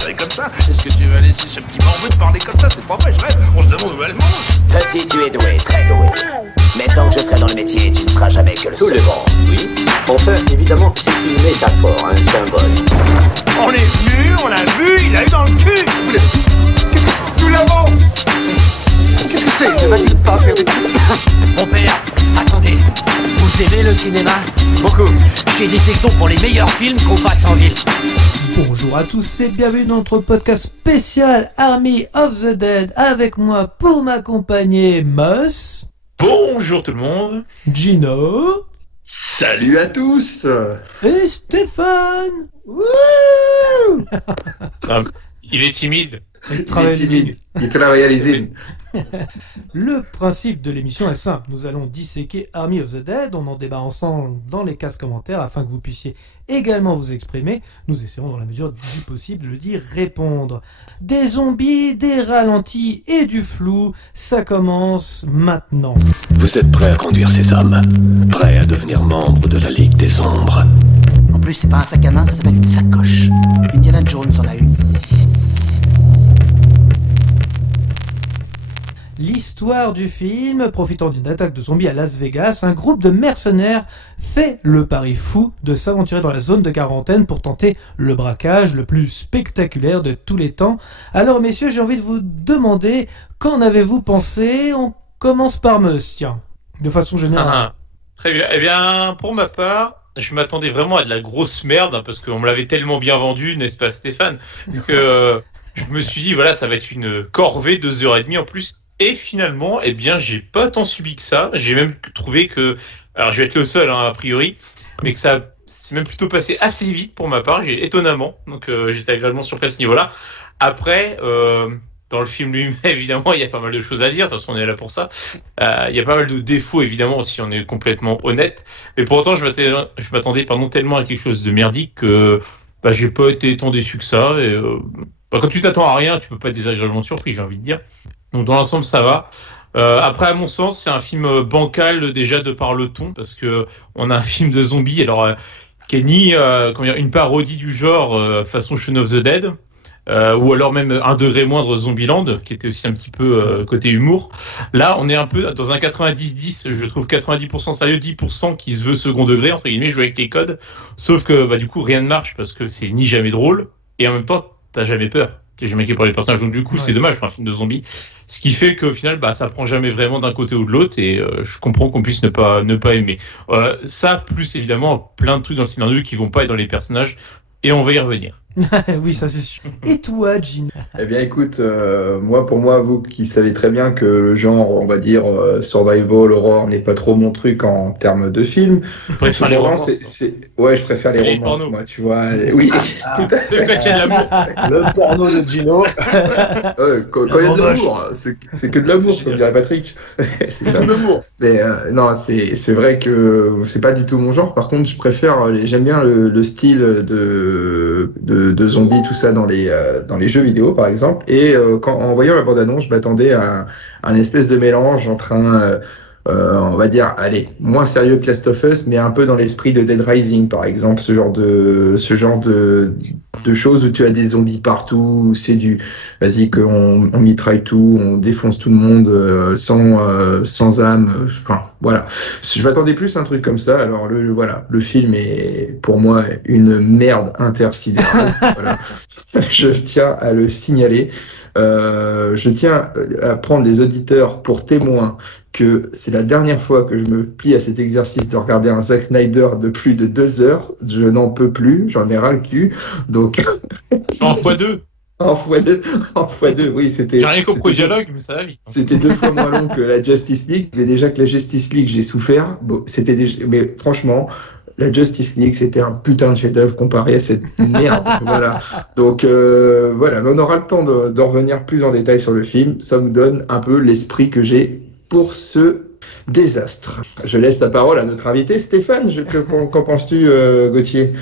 parler comme ça. Est-ce que tu vas laisser ce petit bambou de parler comme ça? C'est pas vrai, je rêve. On se demande où elle mange. Petit, tu es doué, très doué. Mais tant que je serai dans le métier, tu ne seras jamais que le second. Oui. Enfin, évidemment, c'est une métaphore, un symbole. On est venu, on l'a vu, il a eu dans le cul. Qu'est-ce que c'est? Nous l'avons. Qu'est-ce que c'est? Ne va-t-il pas faire des trucs? Mon père, attendez. Vous aimez le cinéma? Beaucoup. J'ai des sections pour les meilleurs films qu'on passe en ville. Bonjour à tous et bienvenue dans notre podcast spécial Army of the Dead. Avec moi pour m'accompagner Moss. Bonjour tout le monde. Gino. Salut à tous. Et Stéphane. Wouh. Il est timide. Il travaille timide. Il travaille à l'usine. Le principe de l'émission est simple. Nous allons disséquer Army of the Dead. On en débat ensemble dans les cases commentaires afin que vous puissiez également vous exprimer. Nous essaierons dans la mesure du possible d'y répondre. Des zombies, des ralentis et du flou, ça commence maintenant. Vous êtes prêts à conduire ces hommes? Prêts à devenir membre de la Ligue des Ombres? En plus, c'est pas un sac à main, ça s'appelle une sacoche. Indiana Jones en a une. L'histoire du film, profitant d'une attaque de zombies à Las Vegas, un groupe de mercenaires fait le pari fou de s'aventurer dans la zone de quarantaine pour tenter le braquage le plus spectaculaire de tous les temps. Alors messieurs, j'ai envie de vous demander, qu'en avez-vous pensé? On commence par Meus, tiens, de façon générale. Très bien. Eh bien, pour ma part, je m'attendais vraiment à de la grosse merde, hein, parce qu'on me l'avait tellement bien vendu, n'est-ce pas Stéphane, que je me suis dit, voilà, ça va être une corvée, 2h30 en plus. Et finalement, eh bien, j'ai pas tant subi que ça. J'ai même trouvé que, alors je vais être le seul, hein, a priori, mais que ça s'est même plutôt passé assez vite pour ma part, étonnamment. Donc j'étais agréablement surpris à ce niveau-là. Après, dans le film lui-même, évidemment, il y a pas mal de choses à dire. De toute façon, on est là pour ça. Il y a pas mal de défauts, évidemment, si on est complètement honnête. Mais pour autant, je m'attendais tellement à quelque chose de merdique que j'ai pas été tant déçu que ça. Et, quand tu t'attends à rien, tu peux pas être désagréablement surpris, j'ai envie de dire. Donc dans l'ensemble ça va. Après à mon sens c'est un film bancal déjà de par le ton, parce que on a un film de zombies alors qui est ni une parodie du genre façon Shaun of the Dead ou alors même un degré moindre Zombieland qui était aussi un petit peu côté humour. Là on est un peu dans un 90-10, je trouve 90% sérieux, 10% qui se veut second degré entre guillemets, jouer avec les codes, sauf que du coup rien ne marche parce que c'est ni jamais drôle et en même temps t'as jamais peur. T'es jamais inquiet pour les personnages, donc du coup c'est dommage pour un film de zombies, ce qui fait qu'au final ça prend jamais vraiment d'un côté ou de l'autre, et je comprends qu'on puisse ne pas aimer ça, plus évidemment plein de trucs dans le scénario qui vont pas être dans les personnages, et on va y revenir. Oui, ça c'est sûr. Et toi, Gino? Eh bien, écoute, pour moi, vous qui savez très bien que le genre, on va dire, survival, horror n'est pas trop mon truc en termes de film. Je préfère les romances. Ouais, je préfère les romances, moi, tu vois. Oui, tout à fait. Quand il y a de l'amour. Le porno de Gino. Quand il y a de l'amour, c'est que de l'amour, comme dirait Patrick. C'est de l'amour. Mais non, c'est vrai que c'est pas du tout mon genre. Par contre, j'aime bien le style de zombies, tout ça dans les jeux vidéo par exemple, et en voyant la bande-annonce, je m'attendais à un espèce de mélange entre on va dire, moins sérieux que Last of Us, mais un peu dans l'esprit de Dead Rising par exemple, ce genre de choses où tu as des zombies partout, où c'est vas-y qu'on mitraille tout, on défonce tout le monde sans âme, enfin voilà. Je m'attendais plus à un truc comme ça. Alors le film est pour moi une merde intersidérale. Voilà. Je tiens à le signaler. Je tiens à prendre les auditeurs pour témoins que c'est la dernière fois que je me plie à cet exercice de regarder un Zack Snyder de plus de 2 heures. Je n'en peux plus, j'en ai ras le cul. Donc En x2. En x2, oui, c'était... J'ai rien compris au dialogue, mais ça va vite. C'était 2 fois moins long que la Justice League. Mais déjà que la Justice League, j'ai souffert. Bon, mais franchement, la Justice League, c'était un putain de chef-d'œuvre comparé à cette merde. Voilà. Donc, voilà. Mais on aura le temps de revenir plus en détail sur le film. Ça vous donne un peu l'esprit que j'ai pour ce désastre. Je laisse la parole à notre invité Stéphane. Qu'en penses-tu, Gauthier?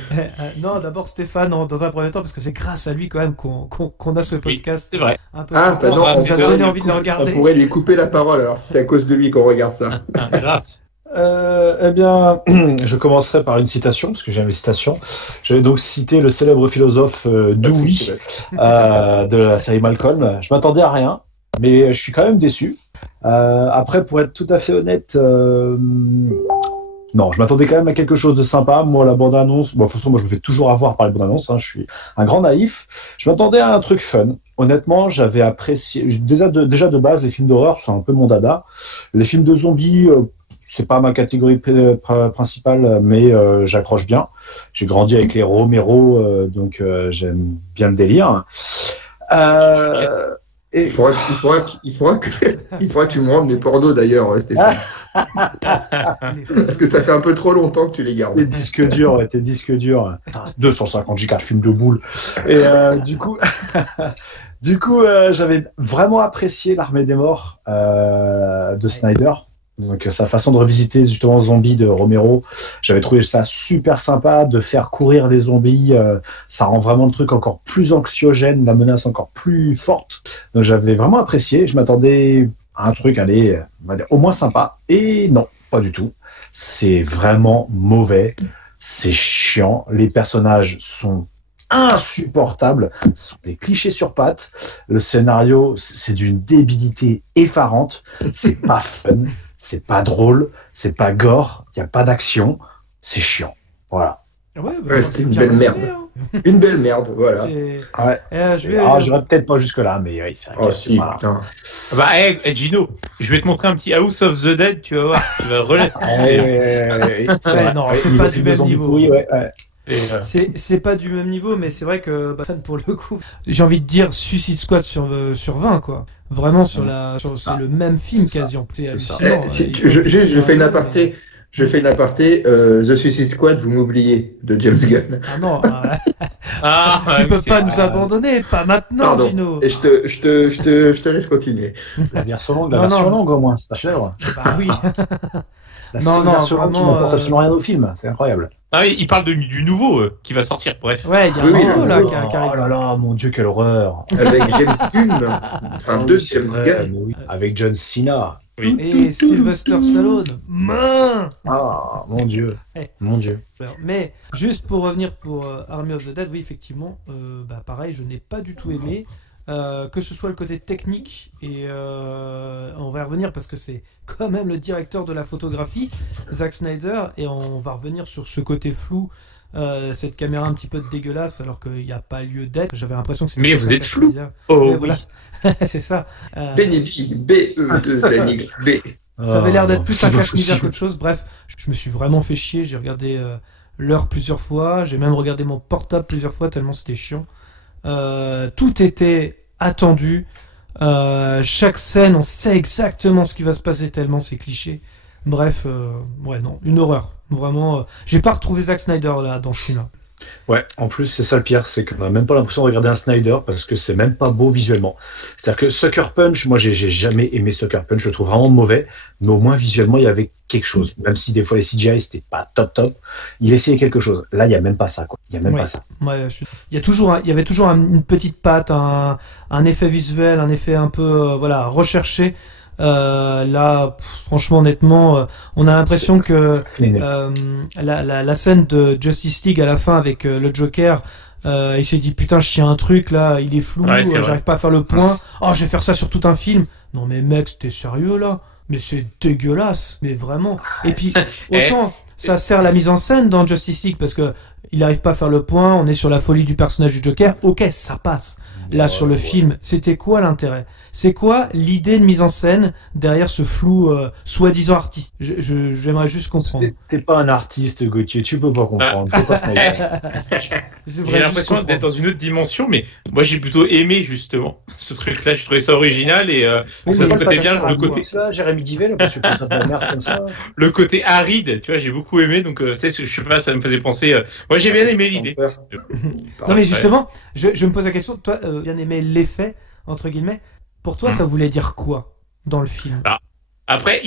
Non, d'abord Stéphane dans un premier temps, parce que c'est grâce à lui quand même qu'on a ce podcast. Oui, c'est vrai. Un peu non, ça nous a donné envie de le regarder. On pourrait lui couper la parole alors si c'est à cause de lui qu'on regarde ça. Grâce. Eh bien, je commencerai par une citation, parce que j'aime les citations. Je vais donc citer le célèbre philosophe Dewey de la série Malcolm. Je m'attendais à rien, mais je suis quand même déçu. Après, pour être tout à fait honnête, non, je m'attendais quand même à quelque chose de sympa. Moi, la bande-annonce, bon, de toute façon, moi, je me fais toujours avoir par les bandes-annonces. Je suis un grand naïf. Je m'attendais à un truc fun. Honnêtement, j'avais apprécié. Déjà de base, les films d'horreur, c'est un peu mon dada. Les films de zombies, c'est pas ma catégorie principale, mais j'accroche bien. J'ai grandi avec les Romero, donc j'aime bien le délire. Il faudra que tu me rendes mes pornos d'ailleurs, Stéphane. Parce que ça fait un peu trop longtemps que tu les gardes. Tes disques durs. 250 Go de film de boule. Et du coup, j'avais vraiment apprécié l'Armée des Morts de Snyder. Donc sa façon de revisiter justement Zombie de Romero, j'avais trouvé ça super sympa de faire courir les zombies, ça rend vraiment le truc encore plus anxiogène, la menace encore plus forte. Donc j'avais vraiment apprécié, je m'attendais à un truc, allez, on va dire, au moins sympa, et non, pas du tout. C'est vraiment mauvais, c'est chiant, les personnages sont insupportables, ce sont des clichés sur pattes, le scénario c'est d'une débilité effarante, c'est pas fun. C'est pas drôle, c'est pas gore, il n'y a pas d'action, c'est chiant. Voilà. Ouais, c'était une belle merde. Une belle merde, voilà. Ouais. J'irais peut-être pas jusque-là, mais oui, c'est vrai. Oh si, putain. Bah, hey, Gino, je vais te montrer un petit House of the Dead, tu vas voir, tu vas non, c'est pas du même niveau. Ouais. C'est pas du même niveau, mais c'est vrai que pour le coup, j'ai envie de dire Suicide Squad sur 20, quoi. Vraiment c'est le même film quasiment. C'est hallucinant. Je fais une aparté. Je fais une aparté. The Suicide Squad, vous m'oubliez, de James Gunn. Ah non. Tu peux pas nous abandonner, pas maintenant, pardon. Gino. Et je te laisse continuer. La version longue au moins, c'est un chef-d'œuvre. Bah oui. La version longue qui n'apporte absolument rien au film, c'est incroyable. Ah oui, il parle du nouveau qui va sortir, bref. Ouais, il y a un nouveau là qui arrive. Oh là là, mon Dieu, quelle horreur. Avec James Gunn, enfin deux James Gunn. Oui. Avec John Cena. Oui. Et Sylvester Stallone. Ah, mon Dieu. Mon Dieu. Mais juste pour revenir pour Army of the Dead, oui, effectivement, pareil, je n'ai pas du tout aimé. Que ce soit le côté technique, et on va y revenir parce que c'est quand même le directeur de la photographie, Zack Snyder, et on va revenir sur ce côté flou, cette caméra un petit peu dégueulasse alors qu'il n'y a pas lieu d'être. J'avais l'impression que c'était... Mais vous êtes flou. Oh oui. Voilà. C'est ça. Benny, B-E-2-N-Y-B. Ça avait l'air d'être plus un cache-misère qu'autre chose. Bref, je me suis vraiment fait chier. J'ai regardé l'heure plusieurs fois. J'ai même regardé mon portable plusieurs fois tellement c'était chiant. Tout était attendu. Chaque scène, on sait exactement ce qui va se passer tellement c'est cliché. Bref, une horreur. Vraiment, j'ai pas retrouvé Zack Snyder là dans ce film-là. Ouais, en plus, c'est ça le pire, c'est qu'on n'a même pas l'impression de regarder un Snyder parce que c'est même pas beau visuellement. C'est-à-dire que Sucker Punch, moi j'ai jamais aimé Sucker Punch, je le trouve vraiment mauvais, mais au moins visuellement il y avait quelque chose. Même si des fois les CGI c'était pas top, il essayait quelque chose. Là, il y a même pas ça, quoi. Il y a même pas ça. Ouais, il y avait toujours une petite patte, un effet visuel, un effet un peu recherché. Là, franchement, honnêtement, on a l'impression que la scène de Justice League à la fin avec le Joker, il s'est dit putain, je tiens un truc là, il est flou, j'arrive pas à faire le point. Oh, je vais faire ça sur tout un film. Non mais mec, t'es sérieux là? Mais c'est dégueulasse, mais vraiment. Et puis autant ça sert la mise en scène dans Justice League parce que il arrive pas à faire le point, on est sur la folie du personnage du Joker. Ok, ça passe. Là, sur le film, c'était quoi l'intérêt? C'est quoi l'idée de mise en scène derrière ce flou soi-disant artiste? J'aimerais juste comprendre. T'es pas un artiste, Gauthier, tu peux pas comprendre. T'es pas Snyder. J'ai l'impression d'être dans une autre dimension, mais moi j'ai plutôt aimé justement ce truc-là. Je trouvais ça original et ça se passait bien le côté. Jérémy Divet, là, tu peux de la merde comme ça. Le côté aride, tu vois, j'ai beaucoup aimé. Donc, tu sais, je sais pas, ça me faisait penser. Moi, j'ai bien aimé l'idée. Non, mais justement, je me pose la question. Toi, bien aimé l'effet entre guillemets. Pour toi, ça voulait dire quoi dans le film? Après,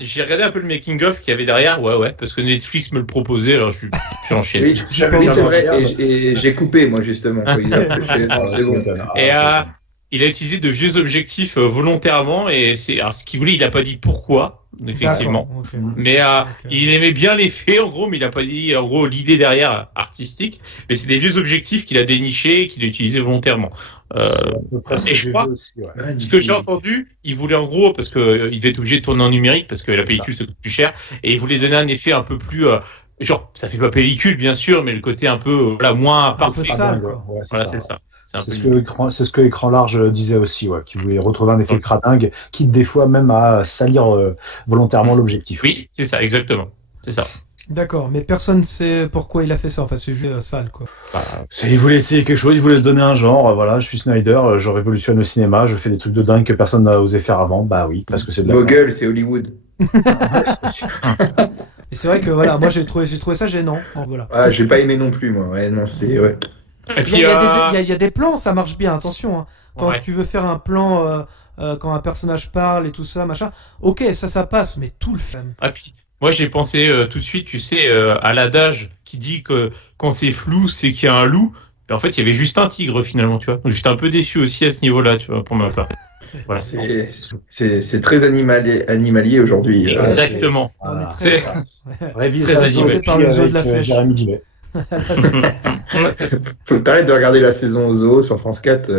j'ai regardé un peu le making-of qu'il y avait derrière, parce que Netflix me le proposait, alors j'ai enchaîné. Oui, c'est vrai, et j'ai coupé, moi, justement. C'est bon. Et il a utilisé de vieux objectifs volontairement, et alors ce qu'il voulait, il a pas dit pourquoi, effectivement. Okay. Mais il aimait bien les faits, en gros, mais il n'a pas dit, en gros, l'idée derrière artistique. Mais c'est des vieux objectifs qu'il a dénichés et qu'il a utilisés volontairement. Et je crois, ce que j'ai entendu, il voulait en gros, parce que il devait être obligé de tourner en numérique, parce que la pellicule ça coûte plus cher, et il voulait donner un effet un peu plus, genre, ça fait pas pellicule, bien sûr, mais le côté un peu, moins parfait. Un peu sale, quoi. Ouais, Voilà, c'est ça. C'est ce que Écran Large disait aussi, qu'il voulait retrouver un effet cradingue, quitte des fois même à salir volontairement l'objectif. Oui, c'est ça, exactement. C'est ça. D'accord, mais personne ne sait pourquoi il a fait ça. Enfin, c'est juste sale, quoi. Il voulait essayer quelque chose, il voulait se donner un genre. Voilà, je suis Snyder, je révolutionne le cinéma, je fais des trucs de dingue que personne n'a osé faire avant. Bah oui, parce que c'est de la Vogel, c'est Hollywood. Et c'est vrai que voilà, moi j'ai trouvé ça gênant. Voilà. Ah, j'ai pas aimé non plus, moi. Ouais, non, c'est ouais. Et puis, il y a des plans, ça marche bien. Attention, hein. Quand tu veux faire un plan, quand un personnage parle et tout ça, machin. Ok, ça passe, mais tout le film. Ah puis, moi j'ai pensé tout de suite, tu sais, à l'adage qui dit que quand c'est flou, c'est qu'il y a un loup. Mais en fait, il y avait juste un tigre finalement, tu vois. Donc j'étais un peu déçu aussi à ce niveau-là, tu vois, pour ma part. Voilà. C'est très animalier aujourd'hui. Exactement. C'est très animalier par le zoo de la flèche. Jérémy Divet. Faut que t'arrêtes de regarder la saison au zoo sur France 4.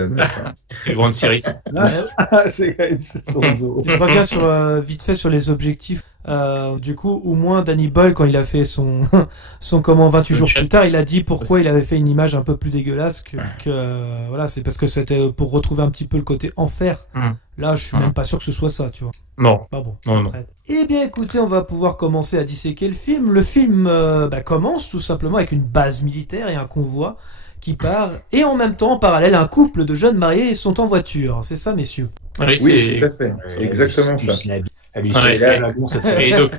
Une grande série. C'est une saison au zoo. Je reviens vite fait sur les objectifs. Du coup, au moins Danny Boyle, quand il a fait son 28 jours plus tard, il a dit pourquoi il avait fait une image un peu plus dégueulasse que voilà, c'est parce que c'était pour retrouver un petit peu le côté enfer. Là, je suis même pas sûr que ce soit ça, tu vois. Non. Pas bon. Non. Eh bien, écoutez, on va pouvoir commencer à disséquer le film. Le film commence tout simplement avec une base militaire et un convoi qui part, et en même temps, en parallèle, un couple de jeunes mariés sont en voiture. C'est ça, messieurs? Oui, tout à fait. C'est exactement ça. Et donc,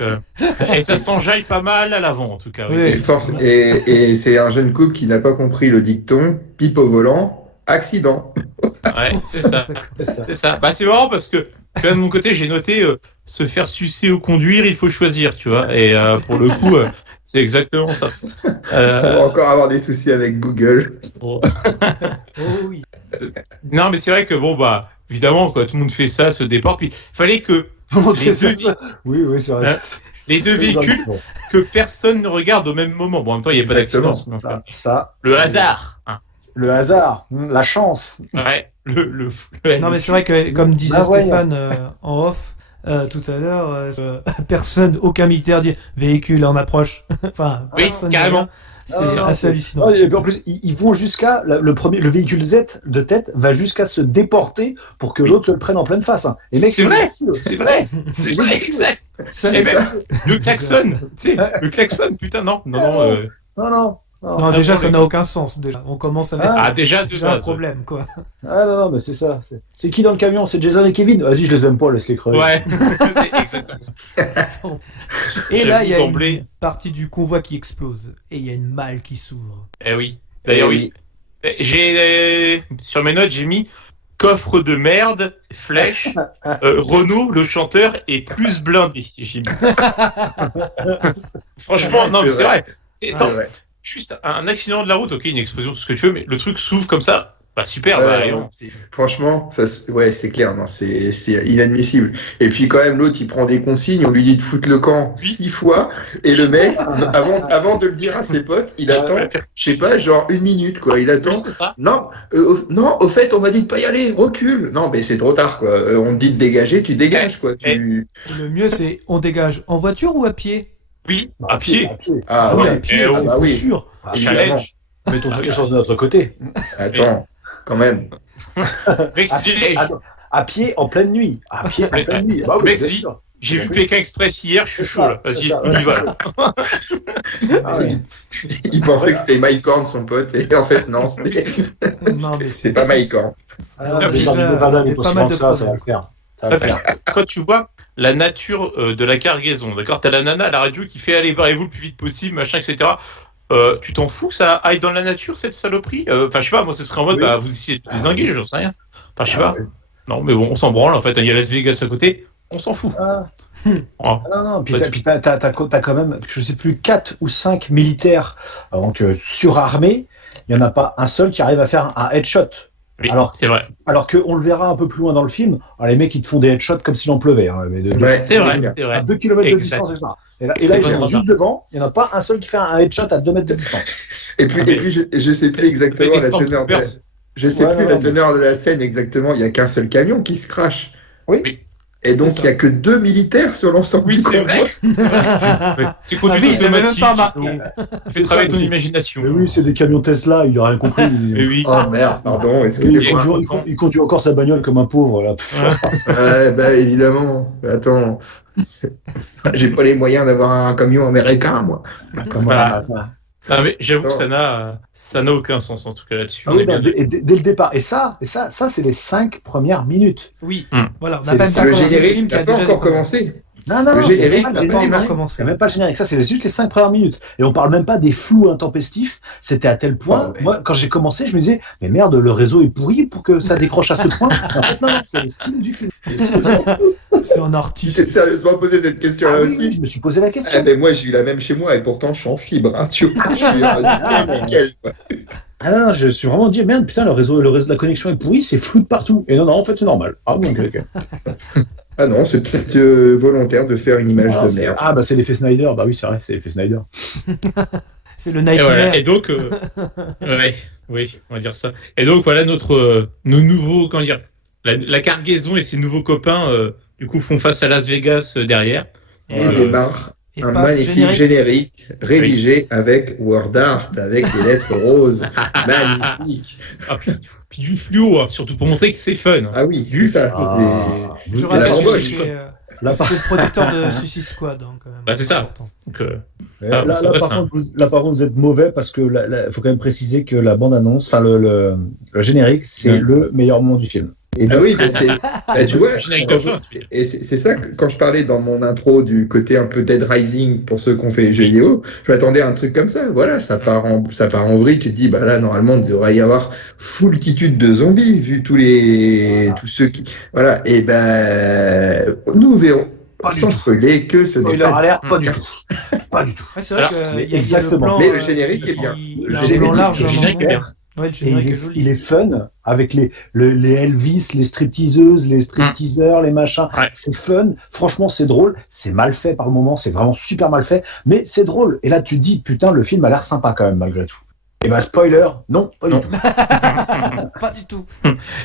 et ça s'enjaille pas mal à l'avant, en tout cas. Oui. Et c'est un jeune couple qui n'a pas compris le dicton pipe au volant, accident. Ouais, c'est ça. C'est ça. Bah, c'est marrant parce que, tu vois, de mon côté, j'ai noté se faire sucer ou conduire, il faut choisir, tu vois. Et pour le coup, c'est exactement ça. On va encore avoir des soucis avec Google. Oh oui. Non, mais c'est vrai que, bon, bah, évidemment, quoi, tout le monde fait ça, se déporte. Puis, il fallait que oui, c'est vrai. Les deux véhicules que personne ne regarde au même moment. Bon, en même temps, il n'y a pas d'accident. Le hasard. Hein. Le hasard, la chance. Ouais. Non, mais c'est vrai que, comme disait Stéphane en off tout à l'heure, aucun militaire dit véhicule en approche. Enfin, oui, carrément. C'est assez hallucinant. Et puis en plus, ils vont jusqu'à le véhicule de tête va jusqu'à se déporter pour que l'autre se le prenne en pleine face. Hein. Et mec, c'est vrai, exact. Et même le klaxon, tu sais, le klaxon, putain, non. Non, déjà, ça n'a aucun sens. Déjà, on commence à mettre déjà un problème, quoi. Ah non, mais c'est ça. C'est qui dans le camion? C'est Jason et Kevin? Vas-y, je les aime pas, laisse-les crever. Ouais, c'est exactement ça. Et là, il y a une partie du convoi qui explose. Et il y a une malle qui s'ouvre. Eh oui. D'ailleurs, oui. Sur mes notes, j'ai mis coffre de merde, flèche, Renault, le chanteur, et plus blindé. J'ai mis. Franchement, non, mais c'est vrai. Juste un accident de la route, ok, une explosion, tout ce que tu veux, mais le truc s'ouvre comme ça, bah super. Franchement, c'est clair, non, c'est inadmissible. Et puis quand même, l'autre, il prend des consignes, on lui dit de foutre le camp 6 fois, et le mec, avant de le dire à ses potes, il attend, je sais pas, genre 1 minute, quoi. Il attend. C'est ça. Non, au fait, on m'a dit de pas y aller, recule. Non, mais c'est trop tard, quoi. On te dit de dégager, tu dégages, quoi. Le mieux, c'est on dégage en voiture ou à pied? Oui, à pied. Ah oui, à pied, oui. Sûr. Challenge. Mettons quelque chose de notre côté. Attends, quand même. À pied en pleine nuit. Bah, oui, j'ai vu Pékin Express hier, je suis chaud là. Vas-y, on y va. Il pensait que c'était Mike Horn, son pote, et en fait, non, c'est pas Mike Horn. Ça va le faire. Quand tu vois la nature de la cargaison, d'accord, t'as la nana à la radio qui fait allez barrez-vous le plus vite possible, machin, etc. Tu t'en fous que ça aille dans la nature cette saloperie? Enfin, je sais pas, moi ce serait en mode bah vous essayez de dézinguer, j'en sais rien. Enfin, je sais pas. Non, mais bon, on s'en branle en fait. Il y a Las Vegas à côté, on s'en fout. Non, puis t'as quand même, je sais plus, 4 ou 5 militaires donc surarmés. Il n'y en a pas un seul qui arrive à faire un headshot. Oui, Alors, c'est vrai. Alors qu'on le verra un peu plus loin dans le film, les mecs ils te font des headshots comme s'il en pleuvait. Hein, mais C'est vrai. à 2 km de distance, etc. Et là ils sont juste devant, il n'y en a pas un seul qui fait un headshot à 2 mètres de distance. Et puis je sais plus exactement la teneur. Je sais plus la teneur de la scène exactement. Il y a qu'un seul camion qui se crache. Oui. Et donc il y a que 2 militaires sur l'ensemble du convoi. C'est conduit automatique. Fais travailler ton Mais imagination. oui, c'est des camions Tesla, il a rien compris. Oh merde, pardon, excusez-moi. Il conduit encore sa bagnole comme un pauvre là. Bah évidemment. Attends. J'ai pas les moyens d'avoir un camion américain, moi. Ah, mais j'avoue que ça n'a aucun sens en tout cas là-dessus. Dès le départ. Et ça c'est les 5 premières minutes. Oui, voilà. On n'a pas le générique n'a pas encore commencé. Non, le générique n'a pas encore commencé. Il n'y a même pas le générique, ça c'est juste les 5 premières minutes. Et on parle même pas des flous intempestifs. C'était à tel point, moi quand j'ai commencé, je me disais, mais merde, le réseau est pourri pour que ça décroche à ce point. En fait, non, c'est le style du film. C'est un artiste. Tu t'es sérieusement posé cette question-là aussi? Oui, je me suis posé la question. Moi j'ai eu la même chez moi et pourtant je suis en fibre. Hein, tu vois, nickel. Ah non, je suis vraiment dit, merde, putain, le réseau, la connexion est pourrie, c'est flou de partout. Et non, en fait, c'est normal. Ah bon, ok. Ah non, c'est peut-être volontaire de faire une image de merde. Ah bah c'est l'effet Snyder, bah oui, c'est vrai, c'est l'effet Snyder. C'est le nightmare. Et donc, oui, on va dire ça. Et donc, voilà nos nouveaux, comment dire, la cargaison et ses nouveaux copains, du coup, font face à Las Vegas derrière. Et démarre un magnifique générique rédigé avec Word Art, avec des lettres roses. Magnifique. Puis du fluo, surtout pour montrer que c'est fun. Ah oui, c'est la bamboche. C'est le producteur de Suicide Squad. Hein, quand même. Bah, c'est ça. Donc, là, par contre, vous êtes mauvais parce que il faut quand même préciser que la bande-annonce, enfin le générique, c'est le meilleur moment du film. Oui, tu vois, et c'est ça que quand je parlais dans mon intro du côté un peu Dead Rising pour ceux qui ont fait les jeux vidéo, je m'attendais à un truc comme ça. Voilà, ça part en vrille. Tu te dis, bah là, normalement, il devrait y avoir foultitude de zombies vu tous ceux qui, voilà. Et nous verrons. Sans spoiler que ce n'est pas alerte, pas du tout. Pas du tout. C'est vrai qu'il y a le plan. Mais le générique est bien. Le générique est bien. Ouais, il est fun avec les Elvis, les stripteaseuses, les stripteaseurs, les machins. Ouais. C'est fun. Franchement, c'est drôle. C'est mal fait par le moment. C'est vraiment super mal fait. Mais c'est drôle. Et là, tu te dis, putain, le film a l'air sympa quand même, malgré tout. Et spoiler, non, pas du tout. Pas du tout.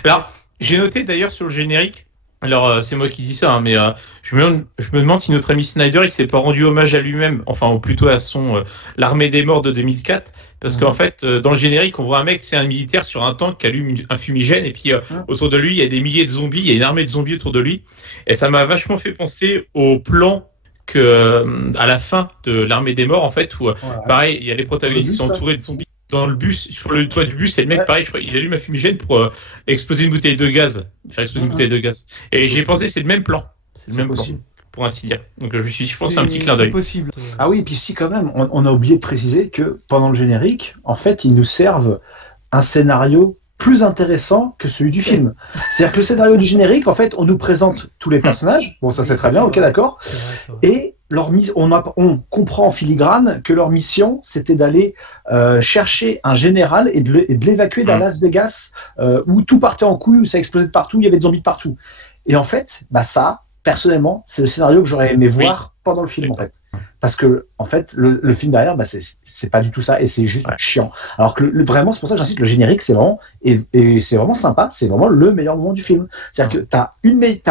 Alors, j'ai noté d'ailleurs sur le générique, alors c'est moi qui dis ça, hein, mais je me demande si notre ami Snyder, il s'est pas rendu hommage à lui-même, enfin, ou plutôt à son L'Armée des Morts de 2004. Parce qu'en fait, dans le générique, on voit un mec, c'est un militaire sur un tank qui allume un fumigène, et puis autour de lui, il y a des milliers de zombies, il y a une armée de zombies autour de lui. Et ça m'a vachement fait penser au plan à la fin de l'Armée des Morts, en fait, où pareil, il y a les protagonistes qui sont entourés de zombies dans le bus, sur le toit du bus, et le mec, pareil, je crois, il allume un fumigène pour exploser une bouteille de gaz, faire exploser une bouteille de gaz. Et j'ai pensé, c'est le même plan. C'est le même plan, pour ainsi dire. Donc je pense que c'est un petit clin d'œil. C'est possible. Ah oui, puis si quand même, on a oublié de préciser que pendant le générique, en fait, ils nous servent un scénario plus intéressant que celui du film. C'est-à-dire que le scénario du générique, en fait, on nous présente tous les personnages. Bon, ça c'est très bien, ok, d'accord. Et on comprend en filigrane que leur mission, c'était d'aller chercher un général et de l'évacuer dans Las Vegas, où tout partait en couille, où ça explosait de partout, il y avait des zombies de partout. Et en fait, ça, personnellement, c'est le scénario que j'aurais aimé voir pendant le film, en fait. Parce que, en fait, le film derrière, c'est pas du tout ça, et c'est juste chiant. Alors que vraiment, c'est pour ça que j'insiste, le générique, c'est vraiment, et c'est vraiment sympa, c'est vraiment le meilleur moment du film. C'est-à-dire que t'as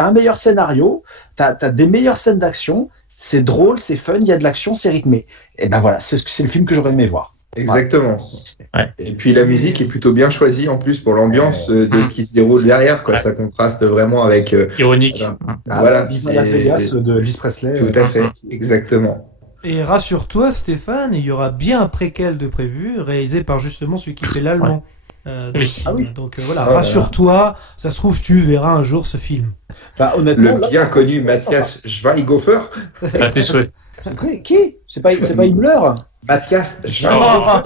un meilleur scénario, t'as des meilleures scènes d'action, c'est drôle, c'est fun, il y a de l'action, c'est rythmé. Et voilà, c'est le film que j'aurais aimé voir. Exactement. Ouais. Et puis la musique est plutôt bien choisie en plus pour l'ambiance de ce qui se déroule derrière, quoi. Ça contraste vraiment avec ironique. Voilà, c'est Las Vegas de Elvis Presley. Tout à fait, exactement. Et rassure-toi, Stéphane, il y aura bien un préquel de prévu, réalisé par justement celui qui fait l'allemand. Donc voilà, rassure-toi, ça se trouve tu verras un jour ce film. Honnêtement, le bien connu Matthias Schweighöfer. Qui ? C'est pas Himmler ? Matthias Schweighöfer.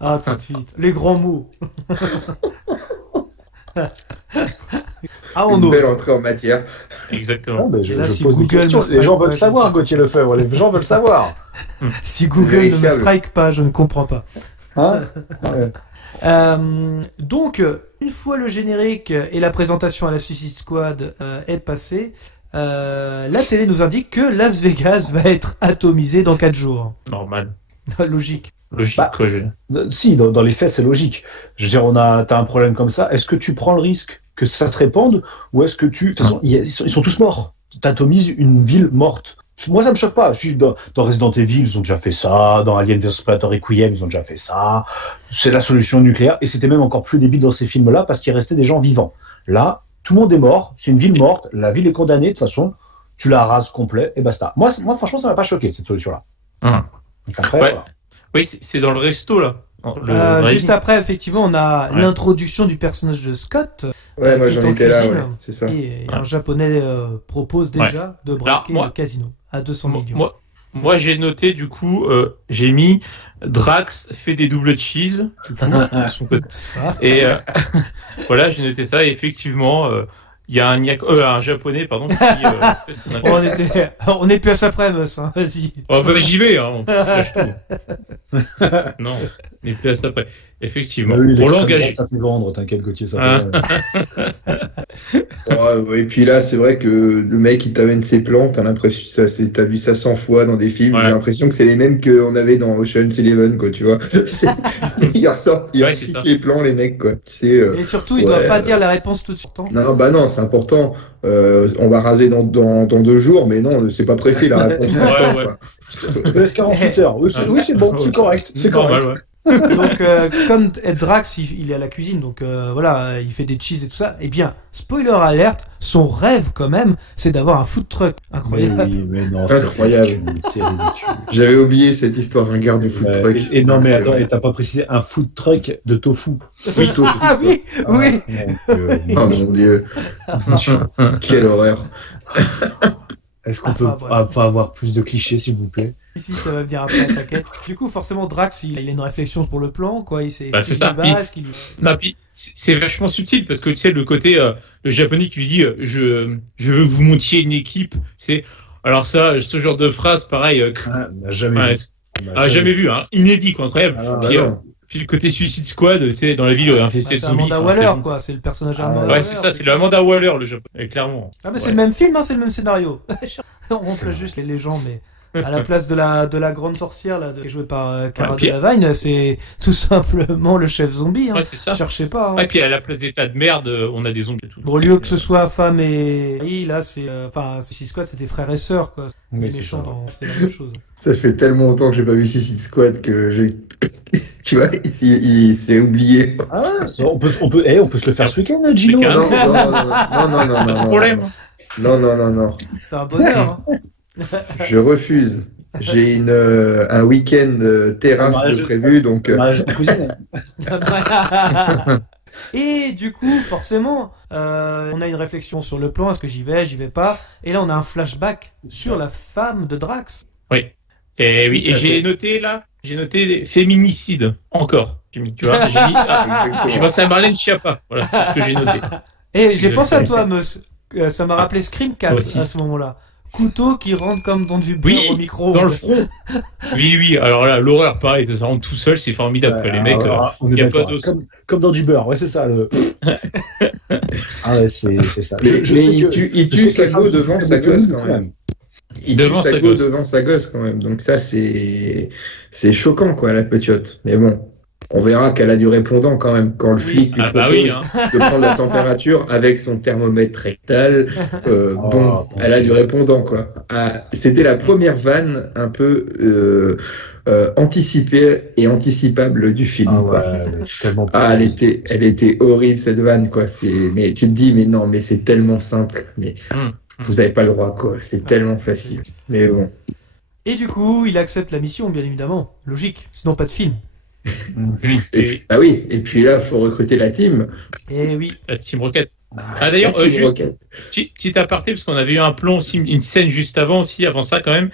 Tout de suite, les grands mots. Une belle entrée en matière. Exactement. Je pose des questions. Les gens veulent savoir, Gauthier Lefebvre. Les gens veulent savoir. Si Google ne me strike pas, je ne comprends pas. Donc, une fois le générique et la présentation à la Suicide Squad est passée, la télé nous indique que Las Vegas va être atomisé dans 4 jours. Normal. Logique. Logique, quoi. Si, dans les faits, c'est logique. Je veux dire, t'as un problème comme ça. Est-ce que tu prends le risque que ça se répande ou est-ce que de toute façon, ils sont tous morts. T'atomises une ville morte. Moi, ça me choque pas. Dans Resident Evil, ils ont déjà fait ça. Dans Alien vs Predator Requiem, ils ont déjà fait ça. C'est la solution nucléaire. Et c'était même encore plus débile dans ces films-là parce qu'il restait des gens vivants. Là, tout le monde est mort. C'est une ville morte. La ville est condamnée. De toute façon, tu la rases complet et basta. Moi franchement, ça m'a pas choqué, cette solution-là. Donc après, voilà. Oui, c'est dans le resto, là. Juste après, effectivement, on a l'introduction du personnage de Scott. Ouais, moi j'en étais là, c'est ça. Et un japonais propose déjà de braquer le casino à 200 millions. Moi, j'ai noté, du coup, j'ai mis Drax fait des double cheese. De son côté. Ça. Et voilà, j'ai noté ça. Et effectivement, il y a un japonais, pardon, qui on est plus à sa prémisse, hein, vas-y. Oh, bah, j'y vais, hein, on lâche tout. Non, mais plus à sa prémisse. Effectivement. Pour l'engager. Ça fait vendre, t'inquiète, Gauthier, ça fait... Et puis là, c'est vrai que le mec, il t'amène ses plans, t'as vu ça 100 fois dans des films, j'ai l'impression que c'est les mêmes qu'on avait dans Ocean's Eleven, quoi, tu vois. Ils ressortent les plans, les mecs, quoi. Et surtout, ils doivent pas dire la réponse tout de suite. Non, bah non, c'est important. On va raser dans 2 jours, mais non, c'est pas pressé, la réponse. Je laisse 48 heures. Oui, c'est bon, c'est correct. C'est correct. Donc, comme Drax, il est à la cuisine, donc voilà, il fait des cheese et tout ça. Eh bien, spoiler alerte, son rêve quand même, c'est d'avoir un food truck. Incroyable. Mais non, incroyable. C'est ridicule. J'avais oublié cette histoire, regarde du food truck. Et non, mais attends, t'as pas précisé un food truck de tofu. Oui, tofu. Ah oui, oui. Oh mon Dieu. Quelle horreur. Est-ce qu'on peut pas avoir plus de clichés, s'il vous plaît? Ici, ça va venir après, t'inquiète. Du coup, forcément, Drax, il a une réflexion pour le plan, quoi. C'est ça. Puis, c'est vachement subtil parce que tu sais, le côté, le japonais qui lui dit, je veux que vous montiez une équipe. C'est, alors ça, ce genre de phrase, pareil. Jamais vu, hein. Inédit, quoi, incroyable. Puis le côté Suicide Squad, tu sais, dans la ville infestée de zombies. C'est Amanda Waller, quoi. C'est le personnage Amanda Waller. Ouais, c'est ça, c'est le Amanda Waller, le japonais, clairement. Ah, mais c'est le même film, hein, c'est le même scénario. On remplace juste les gens, mais à la place de la grande sorcière, là, jouée par Cara Delevingne, c'est tout simplement le chef zombie, hein. Ouais, c'est ça. Cherchez pas, hein. Ouais, puis à la place des tas de merde, on a des zombies et tout. Au lieu que ce soit femme et là, c'est, Suicide Squad, c'était frères et sœurs, quoi. Mais c'est la même chose. Ça fait tellement longtemps que j'ai pas vu Suicide Squad que tu vois, il s'est oublié. Ah, on peut se le faire ce week-end, Gino. Non. Problème. Non. C'est un bonheur, hein. Je refuse. J'ai un week-end terrasse de prévu, donc. Et du coup, forcément, on a une réflexion sur le plan. Est-ce que j'y vais pas? Et là, on a un flashback sur la femme de Drax. Oui. Et j'ai noté féminicide encore. Tu vois, j'ai pensé à Marlène Schiappa. Voilà, c'est ce que j'ai noté. Et j'ai pensé à toi, monsieur. Ça m'a rappelé Scream 4 à ce moment-là. Couteau qui rentre comme dans du beurre au micro. Dans le front. Oui. Alors là, l'horreur, pareil, ça rentre tout seul, c'est formidable. Les mecs, il n'y a pas d'os. Comme dans du beurre, ouais, c'est ça. Ah ouais, c'est ça. Mais il tue sa go devant sa gosse quand même. Il tue sa go devant sa gosse quand même. Donc ça, c'est choquant, quoi, la petite. Mais bon. On verra qu'elle a du répondant quand même quand le flic lui propose de prendre la température avec son thermomètre rectal. Elle a du répondant, quoi. C'était la première vanne un peu anticipée et anticipable du film. Elle était horrible cette vanne, quoi. Mais tu te dis mais non, mais c'est tellement simple. Mais vous avez pas le droit, quoi. C'est tellement facile. Mais bon. Et du coup, il accepte la mission, bien évidemment. Logique. Sinon pas de film. Et puis là, faut recruter la team. Et oui. La Team Rocket. D'ailleurs, juste petit aparté, parce qu'on avait eu un plan aussi, une scène juste avant ça quand même.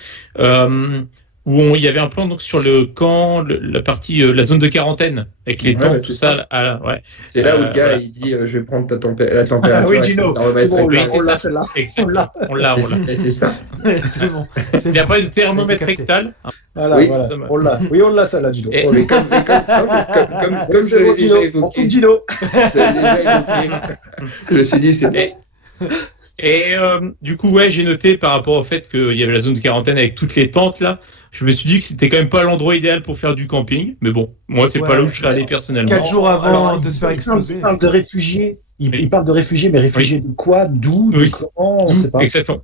où il y avait un plan donc sur le camp, la partie, la zone de quarantaine, avec les tentes, tout ça. Ouais. C'est là où le gars il dit je vais prendre la température. Ah oui, Gino, c'est bon, on l'a celle-là. Exactement. On l'a. C'est ça. C'est bon. Il n'y a pas de thermomètre rectal. Voilà, oui, voilà. On l'a. Oui, on l'a celle-là, Gino. Mais comme je l'ai déjà évoqué. Gino. Je me suis dit c'est bon. Et du coup, ouais, j'ai noté par rapport au fait qu'il y avait la zone de quarantaine avec toutes les tentes là. Je me suis dit que c'était quand même pas l'endroit idéal pour faire du camping, mais bon, moi c'est pas là où je serais allé personnellement. 4 jours avant de se faire exploser. Il parle de réfugiés. Il parle de réfugiés, mais réfugiés de quoi? D'où? De comment? On sait pas. Exactement.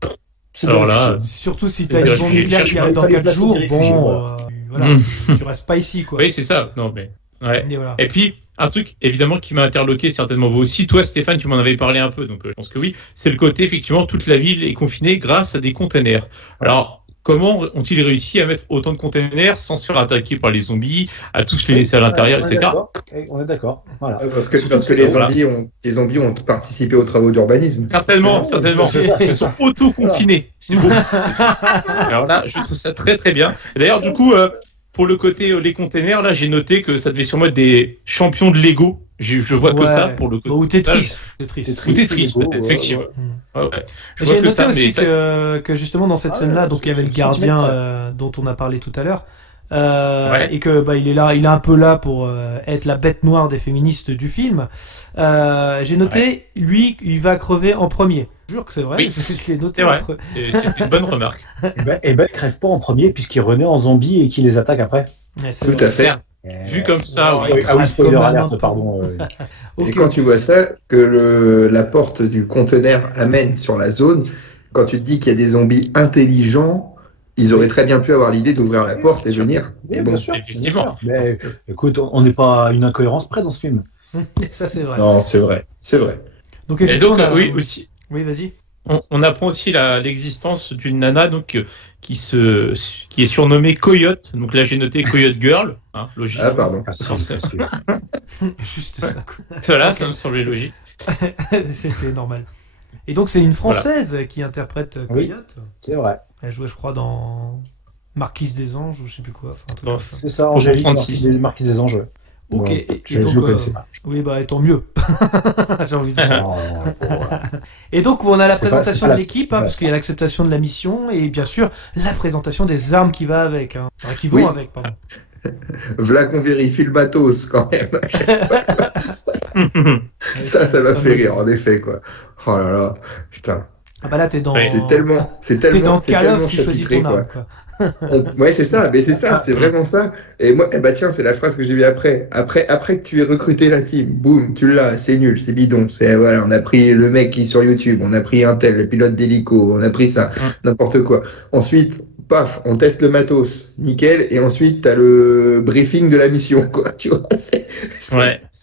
Alors là, surtout si t'as une bombe nucléaire qui arrive dans 4 jours, bon, voilà, tu restes pas ici, quoi. Oui, c'est ça. Non, mais ouais. Et voilà. Et puis un truc évidemment qui m'a interloqué, certainement vous aussi. Toi, Stéphane, tu m'en avais parlé un peu, donc je pense que oui. C'est le côté effectivement toute la ville est confinée grâce à des containers. Alors comment ont-ils réussi à mettre autant de containers sans se faire attaquer par les zombies, à tous les laisser à l'intérieur, etc. On est d'accord. Voilà. Parce que les zombies ont participé aux travaux d'urbanisme. Certainement. Ils se sont auto-confinés. C'est beau. Alors là, je trouve ça très très bien. Et d'ailleurs, du coup, pour le côté les containers, là, j'ai noté que ça devait sûrement être des champions de Lego. Je vois que ça pour le côté. Ou Tetris. Ou Tetris, peut-être, effectivement. Ouais. J'ai noté aussi que justement dans cette scène-là, donc il y avait le gardien dont on a parlé tout à l'heure, et que il est là, il est un peu là pour être la bête noire des féministes du film. J'ai noté, lui, il va crever en premier. Je jure que c'est vrai. Oui, je l'ai noté. C'est vrai. C'est une bonne remarque. Et il crève pas en premier puisqu'il renaît en zombie et qu'il les attaque après. Tout à fait. Vu comme ça, ah oui, spoiler alert, pardon. Et quand tu vois ça, que la porte du conteneur amène sur la zone, quand tu te dis qu'il y a des zombies intelligents, ils auraient très bien pu avoir l'idée d'ouvrir la porte et venir. Oui, bien sûr, effectivement. Mais écoute, on n'est pas à une incohérence près dans ce film. Ça, c'est vrai. Non, c'est vrai. Donc, et donc, oui, aussi. Oui, vas-y. On apprend aussi l'existence d'une nana donc qui est surnommée Coyote. Donc là j'ai noté Coyote Girl, logique. Ah pardon. Juste ça. Voilà, ça me semblait logique. C'était normal. Et donc c'est une Française qui interprète Coyote. Oui, c'est vrai. Elle jouait, je crois, dans Marquise des Anges ou je sais plus quoi. Enfin, c'est ça, Angélique, Marquise des Anges. Ok, ouais, je ne connaissais pas. Oui, tant mieux. J'ai envie de dire. Et donc, on a la présentation de l'équipe, parce qu'il y a l'acceptation de la mission, et bien sûr, la présentation des armes qui va avec. Enfin, qui vont avec, pardon. V'là qu'on vérifie le matos, quand même. ça m'a fait rire, en effet, quoi. Oh là là, putain. Ah bah là, t'es dans... T'es dans Call of qui choisit ton arme, quoi. Ouais, c'est ça, mais c'est ça, c'est vraiment ça. Et moi, tiens, c'est la phrase que j'ai vue après. Après que tu aies recruté la team, boum, tu l'as, c'est nul, c'est bidon. Voilà, on a pris le mec qui est sur YouTube, on a pris un tel, le pilote d'hélico, on a pris ça, n'importe quoi. Ensuite, paf, on teste le matos, nickel, et ensuite, t'as le briefing de la mission, quoi. Tu vois, c'est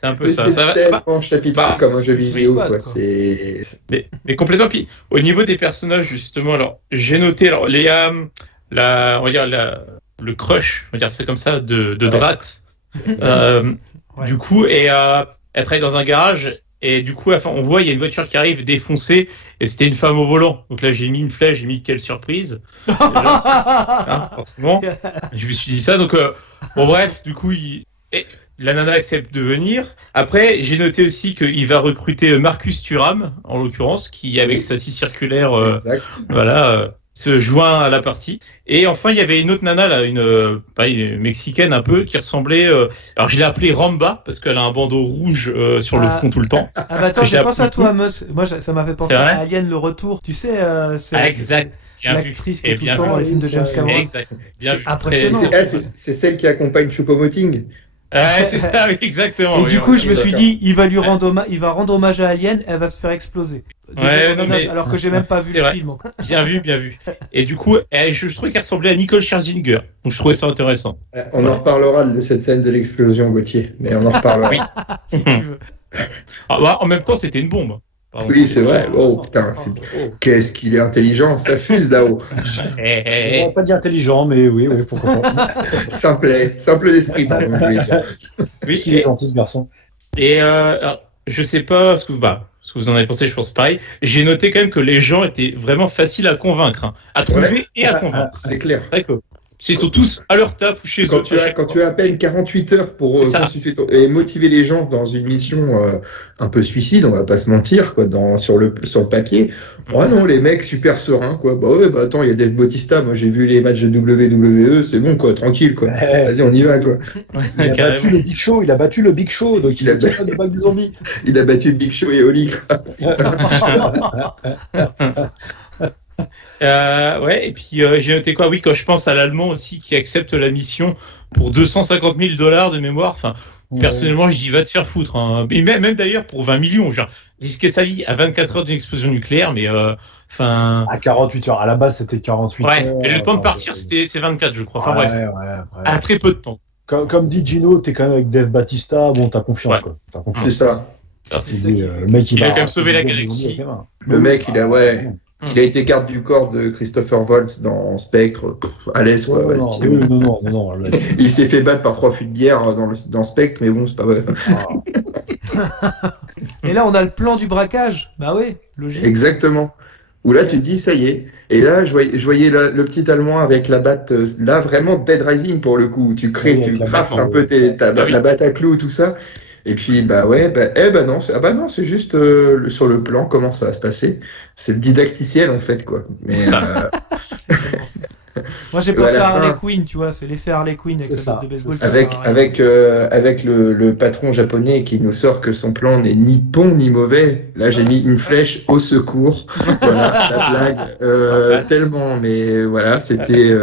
un peu ça. C'est tellement chapitré comme un jeu vidéo, quoi. C'est... Mais complètement. Puis, au niveau des personnages, justement, alors, j'ai noté, alors, on va dire le crush, on va dire c'est comme ça, de Drax. Du coup, elle travaille dans un garage et du coup, on voit il y a une voiture qui arrive défoncée et c'était une femme au volant. Donc là, j'ai mis une flèche, j'ai mis quelle surprise. Déjà, forcément, je me suis dit ça. Donc bon, bref, du coup, la nana accepte de venir. Après, j'ai noté aussi qu'il va recruter Marcus Thuram, en l'occurrence, qui avec sa scie circulaire, se joint à la partie. Et enfin, il y avait une autre nana, là, une mexicaine un peu, qui ressemblait... alors, je l'ai appelée Ramba, parce qu'elle a un bandeau rouge sur le front tout le temps. Ah bah attends, j'ai pensé à toi, Amos. Moi, ça m'a fait penser à Alien, le retour. Tu sais, c'est exact. L'actrice qui est tout le temps dans les films de James Cameron. Exact. C'est impressionnant. C'est celle qui accompagne Choupo-Moting. Ouais, c'est ça, oui, exactement. Et du coup, je me suis dit, il va rendre hommage à Alien, elle va se faire exploser. Alors que j'ai même pas vu le film. Bien vu. Et du coup, je trouvais qu'elle ressemblait à Nicole Scherzinger. Donc je trouvais ça intéressant. On en reparlera de cette scène de l'explosion, Gauthier. Mais on en reparlera. Oui. Si tu veux. En même temps, c'était une bombe. Pardon. Oui, c'est vrai. Oh putain, qu'est-ce qu'il est intelligent, ça fuse là-haut. Je n'aurais pas dit intelligent, mais oui, pourquoi pas. simple d'esprit, pardon, je voulais dire. Oui, il est gentil ce garçon. Et je sais pas ce que vous en avez pensé, je pense pareil. J'ai noté quand même que les gens étaient vraiment faciles à convaincre, à trouver et à convaincre. C'est clair. Ils sont tous à leur taf ou chez eux. Quand tu as à peine 48 heures pour consulter et motiver les gens dans une mission un peu suicide, on va pas se mentir, quoi, sur le papier. Ouais, non, les mecs super sereins, quoi. Bah ouais, bah attends, il y a Dave Bautista. Moi, j'ai vu les matchs de WWE, c'est bon, quoi, tranquille, quoi. Vas-y, on y va, quoi. Il a battu les Big Show, il a battu le Big Show, donc il a battu le bac des zombies. Il a battu le Big Show et Oli. Ouais, et puis j'ai noté quoi? Oui, quand je pense à l'Allemand aussi qui accepte la mission pour $250 000 de mémoire. Enfin, personnellement, je dis va te faire foutre. Hein. Et même d'ailleurs pour 20 millions, genre risquer sa vie à 24 heures d'une explosion nucléaire, mais enfin. À 48 heures. À la base, c'était 48 heures. Ouais. Et le temps de partir, c'est 24, je crois. Enfin bref. À très peu de temps. Comme dit Gino, t'es quand même avec Dave Bautista. Bon, t'as confiance, quoi. T'as confiance. C'est ça. Le mec, il a quand même sauvé la galaxie. Le mec, il a été garde du corps de Christopher Waltz dans Spectre, à l'aise, quoi. Non. Il s'est fait battre par 3 fûts de bière dans Spectre, mais bon, c'est pas vrai. Et là, on a le plan du braquage. Bah oui, logique. Exactement. Où là, tu te dis, ça y est. Et là, je voyais le petit Allemand avec la batte, là, vraiment Dead Rising pour le coup. Tu craftes un peu la batte à clous, tout ça. Et puis, non, c'est juste sur le plan, comment ça va se passer. C'est le didacticiel, en fait, quoi. Mais, moi, j'ai pensé à Harley Quinn, tu vois, c'est l'effet Harley Quinn avec sa batte de baseball. Avec le patron japonais qui nous sort que son plan n'est ni bon ni mauvais. Là, j'ai mis une flèche au secours. Voilà, la blague. Tellement, mais voilà, c'était...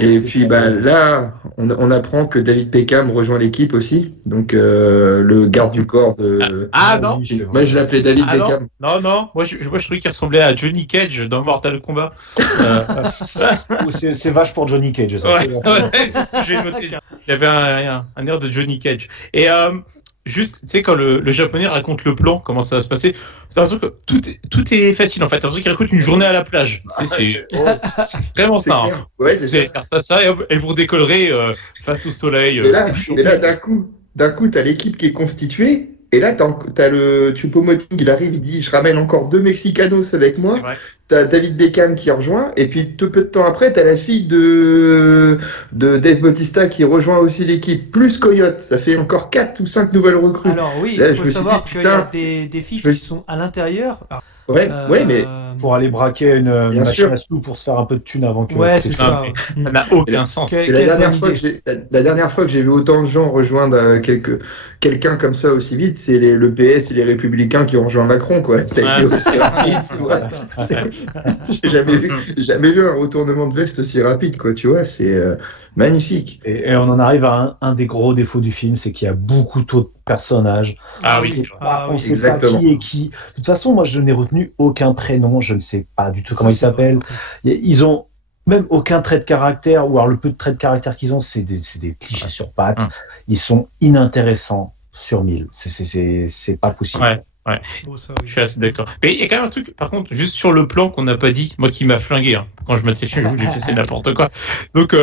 Et puis là, on apprend que David Beckham rejoint l'équipe aussi, donc le garde du corps de. Non. Moi je l'appelais David Beckham. Non. Moi je trouvais qu'il ressemblait à Johnny Cage dans Mortal Kombat. C'est vache pour Johnny Cage. Ça. Ouais, c'est ce que j'ai noté. Il avait un air de Johnny Cage. Et juste, tu sais, quand le japonais raconte le plan, comment ça va se passer, t'as l'impression que tout est facile en fait. T'as l'impression qu'il raconte une journée à la plage. C'est vraiment ça. Hein. Ouais, vous allez faire ça, et vous redécollerez face au soleil. Et là, d'un coup, t'as l'équipe qui est constituée. Et là, t'as le Choupo-Moting, il arrive, il dit, je ramène encore 2 Mexicanos avec moi. T'as David Beckham qui rejoint, et puis peu de temps après, t'as la fille de Dave Bautista qui rejoint aussi l'équipe, plus Coyote. Ça fait encore 4 ou 5 nouvelles recrues. Alors oui, il faut savoir qu'il y a des filles qui sont à l'intérieur. Ouais, mais pour aller braquer une machine à sous pour se faire un peu de thune avant que. Ouais, c'est ça. Ça n'a aucun sens. Et la dernière fois que j'ai vu autant de gens rejoindre quelqu'un comme ça aussi vite, c'est le PS et les Républicains qui ont rejoint Macron, quoi. Ça a été aussi rapide. J'ai jamais vu un retournement de veste aussi rapide, quoi. Tu vois, c'est magnifique. Et on en arrive à un des gros défauts du film, c'est qu'il y a beaucoup trop de personnages. On sait pas qui est qui. De toute façon, moi, je n'ai retenu aucun prénom. Je ne sais pas du tout comment ils s'appellent. Ils ont même aucun trait de caractère, ou alors le peu de traits de caractère qu'ils ont, c'est des clichés sur pattes. Ils sont inintéressants sur 1000. C'est pas possible. Ouais. Je suis assez d'accord. Mais il y a quand même un truc, par contre, juste sur le plan qu'on n'a pas dit, moi qui m'a flingué, hein. Quand je m'étais fait, c'est n'importe quoi. Donc,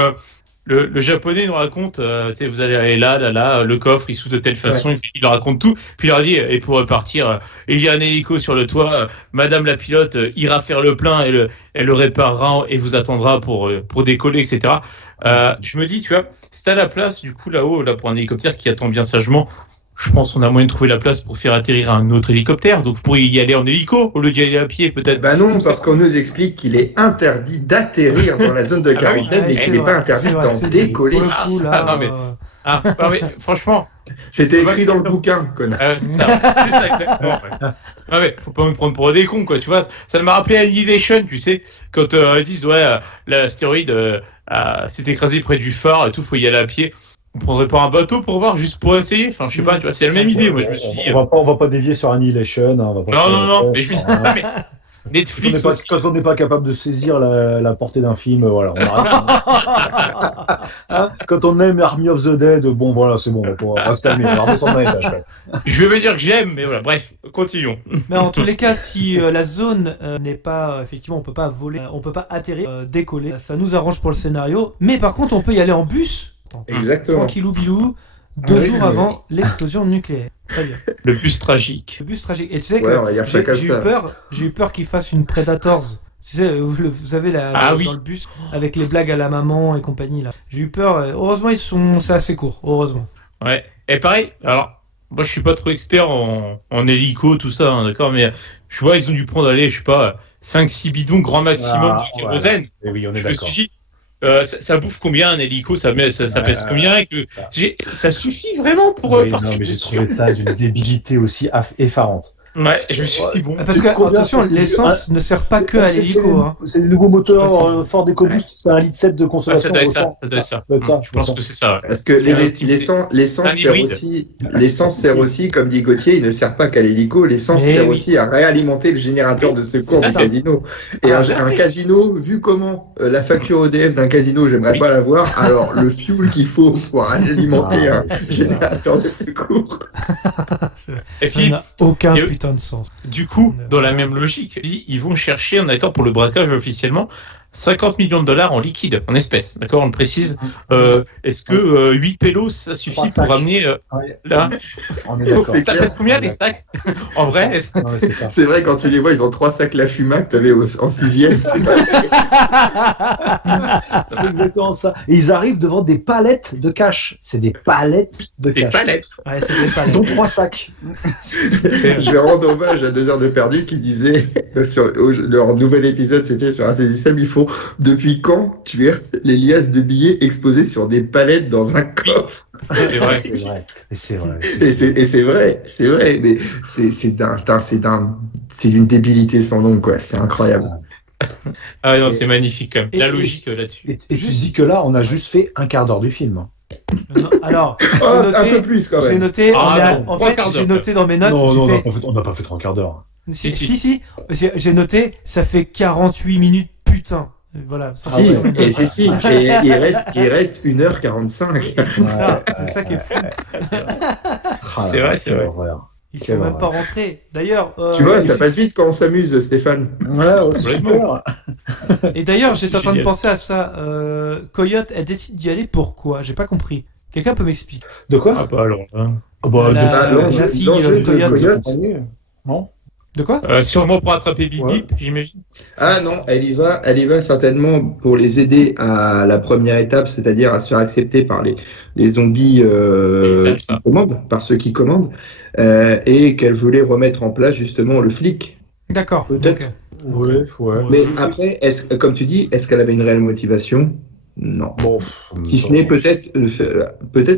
le japonais nous raconte, tu sais, vous allez aller là, le coffre, il s'ouvre de telle façon, il leur raconte tout, puis il leur dit, et pour repartir, il y a un hélico sur le toit, madame la pilote ira faire le plein, elle le réparera et vous attendra pour décoller, etc. Je me dis, tu vois, si t'as la place, du coup, là-haut, là, pour un hélicoptère qui attend bien sagement, je pense qu'on a moyen de trouver la place pour faire atterrir un autre hélicoptère. Donc, vous pourriez y aller en hélico au lieu d'y aller à pied, peut-être. Bah non, parce qu'on nous explique qu'il est interdit d'atterrir dans la zone de quarantaine, mais qu'il n'est pas interdit d'en décoller. Mais franchement. C'était écrit dans le bouquin, connard. C'est ça, exactement. Faut pas me prendre pour des cons, quoi. Tu vois, ça m'a rappelé Annihilation, tu sais, quand ils disent, l'astéroïde s'est écrasé près du phare et tout, faut y aller à pied. On prendrait pas un bateau pour voir, juste pour essayer. Enfin, je sais pas, tu vois, c'est la même idée. Moi, je me suis dit. On va pas dévier sur Annihilation. Non. Mais je me suis dit, mais Netflix. Quand on n'est pas capable de saisir la portée d'un film, voilà, on arrête. Quand on aime Army of the Dead, bon, voilà, c'est bon, on va se calmer. On va redescendre dans l'étage. Je vais me dire que j'aime, mais voilà, bref, continuons. Mais en tous les cas, si la zone n'est pas, effectivement, on peut pas voler, on peut pas atterrir, décoller, ça nous arrange pour le scénario. Mais par contre, on peut y aller en bus. Exactement. Tranquillou bilou, 2 jours avant l'explosion nucléaire. Très bien. Le bus tragique. Et tu sais que j'ai eu peur qu'il fasse une Predators. Tu sais, vous savez, dans le bus, avec les blagues à la maman et compagnie, là. J'ai eu peur. Heureusement, c'est assez court. Heureusement. Ouais. Et pareil, alors, moi, je suis pas trop expert en hélico, tout ça, hein, d'accord, mais je vois, ils ont dû prendre, allez, je sais pas, 5-6 bidons grand maximum de kérosène. Ouais. Oui, on est je d'accord. me suis dit, ça bouffe combien un hélico, ça pèse combien ça suffit vraiment pour partir. Non, mais j'ai trouvé ça d'une débilité aussi effarante. Ouais, je me suis dit bon. Parce que, attention, l'essence ne sert pas que à l'hélico. Hein. C'est le nouveau moteur Ford EcoBoost, c'est 1,7 litre de consommation. Ça doit être ça. Je pense que c'est ça. Ouais. Parce que l'essence sert aussi, comme dit Gauthier, il ne sert pas qu'à l'hélico, l'essence sert aussi à réalimenter le générateur de secours du casino. Et un casino, vu comment la facture EDF d'un casino, j'aimerais pas l'avoir, alors le fuel qu'il faut pour alimenter un générateur de secours. Et puis, ça n'a aucun putain de sens. Du coup, dans la même logique, ils vont chercher, on est d'accord pour le braquage officiellement, 50 millions de dollars en liquide, en espèces, d'accord, on le précise. Est-ce que 8 pélos, ça suffit pour ramener là ça pèse combien les sacs? En vrai c'est vrai, quand tu les vois, ils ont 3 sacs La Fumac, t'avais en 6e. C'est exactement ça. Et ils arrivent devant des palettes de cash. C'est des palettes de cash. Ouais, c'est des palettes. Ils ont 3 sacs. Je vais rendre hommage à 2 heures de perdu qui disait, leur nouvel épisode, c'était sur Insaisissable, il faut, depuis quand tu as les liasses de billets exposées sur des palettes dans un coffre? C'est vrai. Et c'est vrai, mais c'est d'une débilité sans nom, quoi. C'est incroyable. Ah non, c'est magnifique quand même. La logique là-dessus. Et je dis que là, on a juste fait un quart d'heure du film. Non, alors, un peu plus quand même. J'ai noté, j'ai noté dans mes notes. On n'a pas fait 3 quarts d'heure. Si. J'ai noté, ça fait 48 minutes, putain. Voilà. Et il reste 1h45. C'est ça qui est fou. C'est vrai. Ils sont même pas rentrés. D'ailleurs. Tu vois, ça passe vite quand on s'amuse, Stéphane. Ouais, super. Et d'ailleurs, j'étais en train de penser à ça. Coyote, elle décide d'y aller pourquoi? J'ai pas compris. Quelqu'un peut m'expliquer? De quoi? Ah bah alors. La fille Coyote. Non? De quoi? Sûrement pour attraper Bip Bip, j'imagine. Ah non, elle y va certainement pour les aider à la première étape, c'est-à-dire à se faire accepter par les zombies par ceux qui commandent, et qu'elle voulait remettre en place justement le flic. D'accord. Peut-être. Ouais. Mais après, comme tu dis, est-ce qu'elle avait une réelle motivation? Non. Bon, si ce n'est peut-être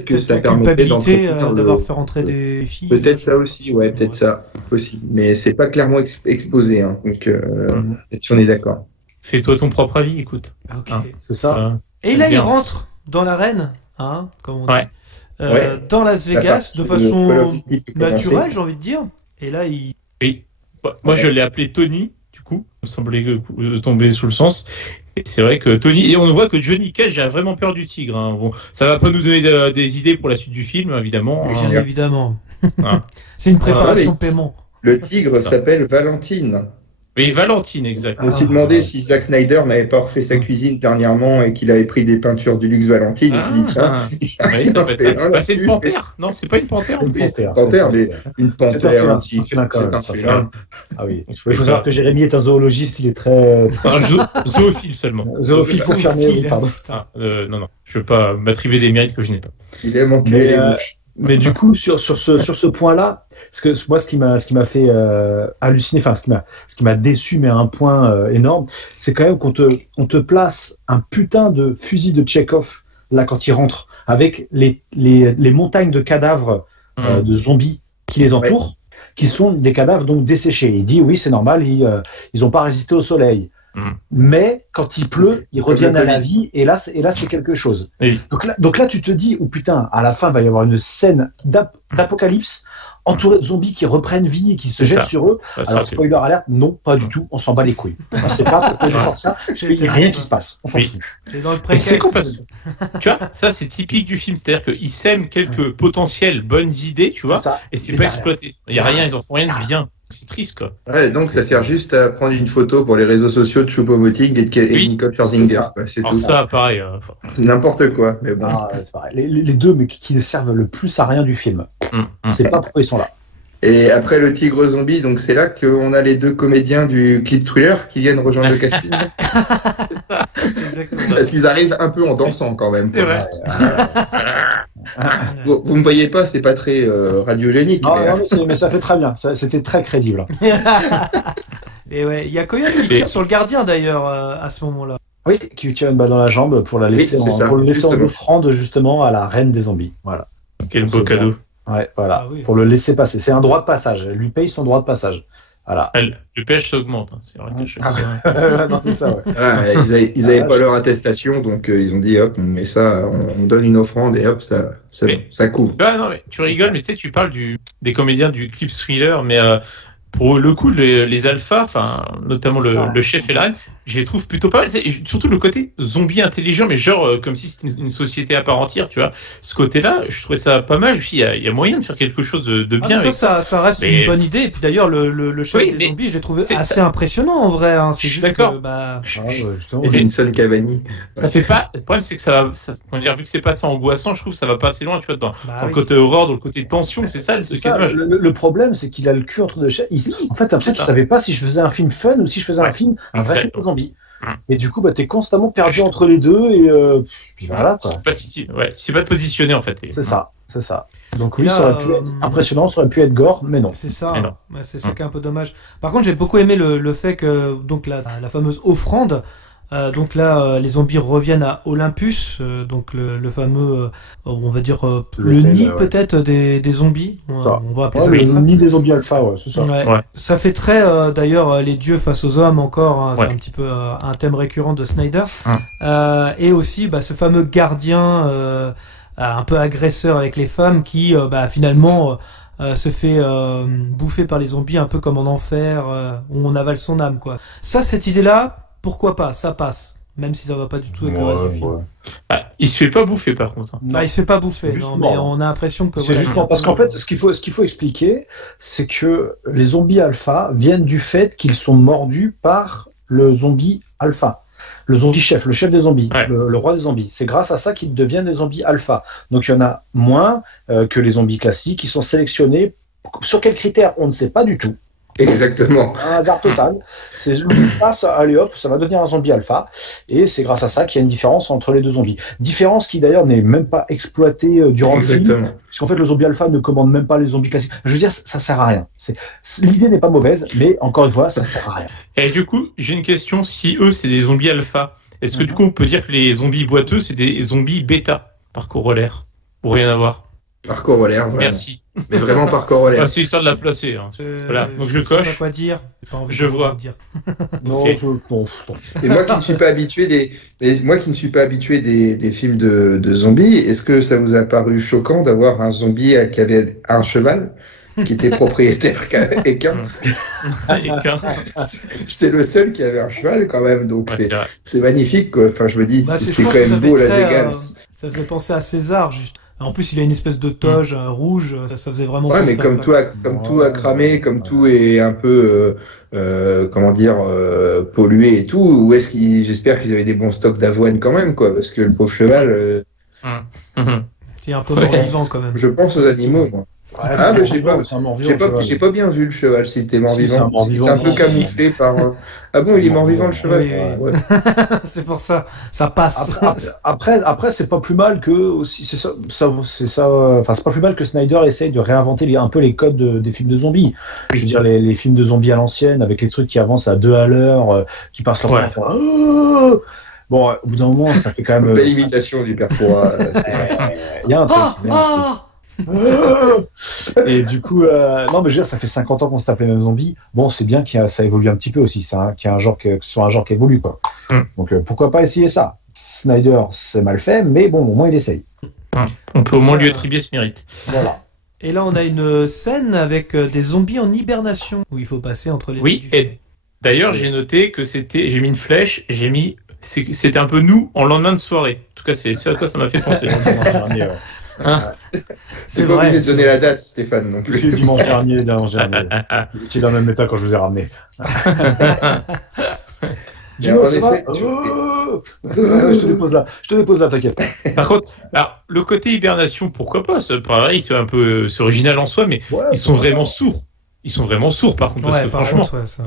que ça permettait d'avoir fait rentrer des filles. Peut-être ça aussi, peut-être ça aussi. Mais c'est pas clairement exposé, hein. Donc si on est d'accord. Fais-toi ton propre avis, écoute. Ok. C'est ça. Et là, il rentre dans l'arène, comme on dit, dans Las Vegas, de façon naturelle, j'ai envie de dire. Et là, Oui. Moi, je l'ai appelé Tony. Du coup, il me semblait tomber sous le sens. Et c'est vrai que Tony, et on voit que Johnny Cage a vraiment peur du tigre. Hein. Bon, ça va pas nous donner des idées pour la suite du film, évidemment. Bien évidemment. C'est une préparation paiement. Le tigre s'appelle Valentine. Oui, Valentine, exact. On s'est demandé si Zack Snyder n'avait pas refait sa cuisine dernièrement et qu'il avait pris des peintures du luxe Valentine. Il s'est dit ça peut être ça. C'est une panthère. Non, c'est pas une panthère. C'est une panthère, mais une panthère. C'est un félin. Ah oui. Il faut savoir que Jérémy est un zoologiste. Il est très. Zoophile seulement. Zoophile confirmé. Pardon. Non. Je veux pas m'attribuer des mérites que je n'ai pas. Il aime enculer les mouches. Mais du coup, sur ce point-là, moi, ce qui m'a fait halluciner, enfin, ce qui m'a déçu, mais à un point énorme, c'est quand même qu'on te place un putain de fusil de Tchekhov, là, quand il rentre, avec les montagnes de cadavres de zombies qui les entourent, qui sont des cadavres donc desséchés. Il dit, oui, c'est normal, ils ont pas résisté au soleil. Mais quand il pleut, ils reviennent à la vie, et là c'est quelque chose. Oui. Donc là, tu te dis, oh putain, à la fin, il va y avoir une scène d'apocalypse entourée de zombies qui reprennent vie et qui se jettent sur eux. Alors, spoiler alert, non, pas du tout, on s'en bat les couilles. On sait pas pourquoi ils sortent ça, il n'y a rien qui se passe. On s'en fout. C'est con parce que, tu vois, ça c'est typique du film, c'est-à-dire qu'ils sèment quelques potentielles bonnes idées, tu vois, et c'est pas exploité. Il n'y a rien, ils en font rien de bien. C'est triste, quoi. Ouais, donc ça sert juste à prendre une photo pour les réseaux sociaux de Choupo-Moting et Nicole Scherzinger. C'est tout. Ça, pareil. C'est n'importe quoi, mais bon. C'est pareil. Les deux, mais qui ne servent le plus à rien du film. C'est pas pourquoi ils sont là. Et après le tigre zombie, donc c'est là qu'on a les 2 comédiens du clip Thriller qui viennent rejoindre le casting. C'est exactement ça. Parce qu'ils arrivent un peu en dansant quand même. C'est vrai. Vous me voyez pas, c'est pas très radiogénique. Non, mais ça fait très bien. C'était très crédible. Et ouais, il y a Coyote qui tire sur le gardien d'ailleurs à ce moment-là. Oui, qui lui tire une balle dans la jambe pour la laisser, pour le laisser en offrande justement à la reine des zombies. Voilà. Quel beau cadeau. Ouais, voilà. Ah oui. Pour le laisser passer. C'est un droit de passage. Elle lui paye son droit de passage. Voilà. Le pH s'augmente. Hein. C'est vrai Non, c'est ça, ouais. Voilà, ils avaient pas leur attestation, donc ils ont dit hop, on met ça, on donne une offrande et hop, ça couvre. Ah non, mais tu rigoles, mais tu sais, tu parles des comédiens du clip Thriller, mais pour le coup, les alphas, enfin, notamment le chef et la reine, je les trouve plutôt pas mal. Et surtout le côté zombie intelligent, mais genre comme si c'était une société à part entière, tu vois. Ce côté-là, je trouvais ça pas mal. Je me suis dit, il y a moyen de faire quelque chose de bien avec ça reste une bonne idée. Et puis d'ailleurs, le chef des zombies, je l'ai trouvé assez impressionnant en vrai. Hein. Je suis d'accord. Edinson Cavani. Ça fait pas. Le problème, c'est que ça on dire, vu que c'est pas assez angoissant, je trouve que ça va pas assez loin, tu vois, dans le côté horreur, dans le côté tension, c'est ça. Le problème, c'est qu'il a le cul entre deux chaises. En fait, après, je savais pas si je faisais un film fun ou si je faisais un film, un vrai film de zombies. Et du coup, t'es constamment perdu entre les deux et puis voilà. Quoi. C'est pas de positionner en fait. C'est ça. Donc oui, ça aurait pu être impressionnant, ça aurait pu être gore, mais non. C'est ça. C'est ça qui est un peu dommage. Par contre, j'ai beaucoup aimé le fait que donc la fameuse offrande. Donc là, les zombies reviennent à Olympus, donc le fameux, on va dire le nid peut-être des zombies. On va appeler ça comme ça. Le nid des zombies alpha, ouais, c'est ça. Ouais. Ça fait très d'ailleurs les dieux face aux hommes encore. Hein, c'est un petit peu un thème récurrent de Snyder. Et aussi ce fameux gardien un peu agresseur avec les femmes qui finalement se fait bouffer par les zombies un peu comme en enfer où on avale son âme quoi. Ça, cette idée-là. Pourquoi pas, ça passe, même si ça va pas du tout avec le reste du film. Il se fait pas bouffer par contre. Il se fait pas bouffer, non, mais on a l'impression que... Justement, parce qu'en fait, ce qu'il faut expliquer, c'est que les zombies alpha viennent du fait qu'ils sont mordus par le zombie alpha. Le zombie chef, le chef des zombies, le roi des zombies. C'est grâce à ça qu'ils deviennent des zombies alpha. Donc il y en a moins que les zombies classiques qui sont sélectionnés. Sur quels critères, on ne sait pas du tout. Exactement. Un hasard total. C'est le passe, allez hop, ça va devenir un zombie alpha. Et c'est grâce à ça qu'il y a une différence entre les deux zombies. Différence qui d'ailleurs n'est même pas exploitée durant le film. Puisqu'en fait, le zombie alpha ne commande même pas les zombies classiques. Je veux dire, ça sert à rien. L'idée n'est pas mauvaise, mais encore une fois, ça sert à rien. Et du coup, j'ai une question. Si eux, c'est des zombies alpha, est-ce que du coup, on peut dire que les zombies boiteux, c'est des zombies bêta par corollaire? Ou rien à voir? Par corollaire, vraiment. Merci. Mais vraiment par corollaire. C'est histoire de la placer. Hein. Voilà, donc je coche. Je sais pas quoi dire. Je vois. Non, okay. Et moi qui ne suis pas habitué des films de zombies, est-ce que ça vous a paru choquant d'avoir un zombie qui avait un cheval qui était propriétaire équin? C'est le seul qui avait un cheval quand même, donc c'est magnifique quoi. Enfin, je me dis, c'est quand même beau Las Vegas. Ça faisait penser à César juste. En plus, il a une espèce de toge rouge, ça faisait vraiment mais comme tout a cramé, comme tout est un peu, pollué et tout, où est-ce j'espère qu'ils avaient des bons stocks d'avoine quand même, quoi, parce que le pauvre cheval. C'est un peu mort-vivant quand même. Je pense aux animaux, moi. Mais j'ai pas bien vu le cheval s'il était mort-vivant. C'est un peu camouflé par. Ah bon, il est mort-vivant le cheval. Oui. C'est pour ça, ça passe. Après, c'est pas plus mal que aussi. C'est ça. Enfin, c'est pas plus mal que Snyder essaye de réinventer un peu les codes des films de zombies. Je veux dire les films de zombies à l'ancienne avec les trucs qui avancent à 2 à l'heure, qui passent leur temps à faire. Bon, au bout d'un moment, ça fait quand même. Belle imitation du père Fouras. Il y a un truc. Et du coup, non, mais je veux dire, ça fait 50 ans qu'on se tape les mêmes zombies. Bon, c'est bien que ça évolue un petit peu aussi, ça, qu'il y a un genre que ce soit un genre qui évolue, quoi. Donc, pourquoi pas essayer ça? Snyder, c'est mal fait, mais bon, au moins il essaye. On peut au moins lui attribuer ce mérite. Voilà. Et là, on a une scène avec des zombies en hibernation où il faut passer entre les. Oui, et d'ailleurs, j'ai noté que j'ai mis une flèche, c'était un peu nous en lendemain de soirée. En tout cas, c'est ce à quoi ça m'a fait penser. C'est pas obligé de donner la date, Stéphane, non plus. C'est dimanche dernier. J'étais dans le même état quand je vous ai ramené. Dis-moi, ça va effet, je te dépose là, t'inquiète. Par contre, alors, le côté hibernation, pourquoi pas? C'est pareil, c'est original en soi, mais Ouais, ils sont vraiment sourds. Ils sont vraiment sourds, par contre, parce Ouais, que par franchement. contre, ouais, ça.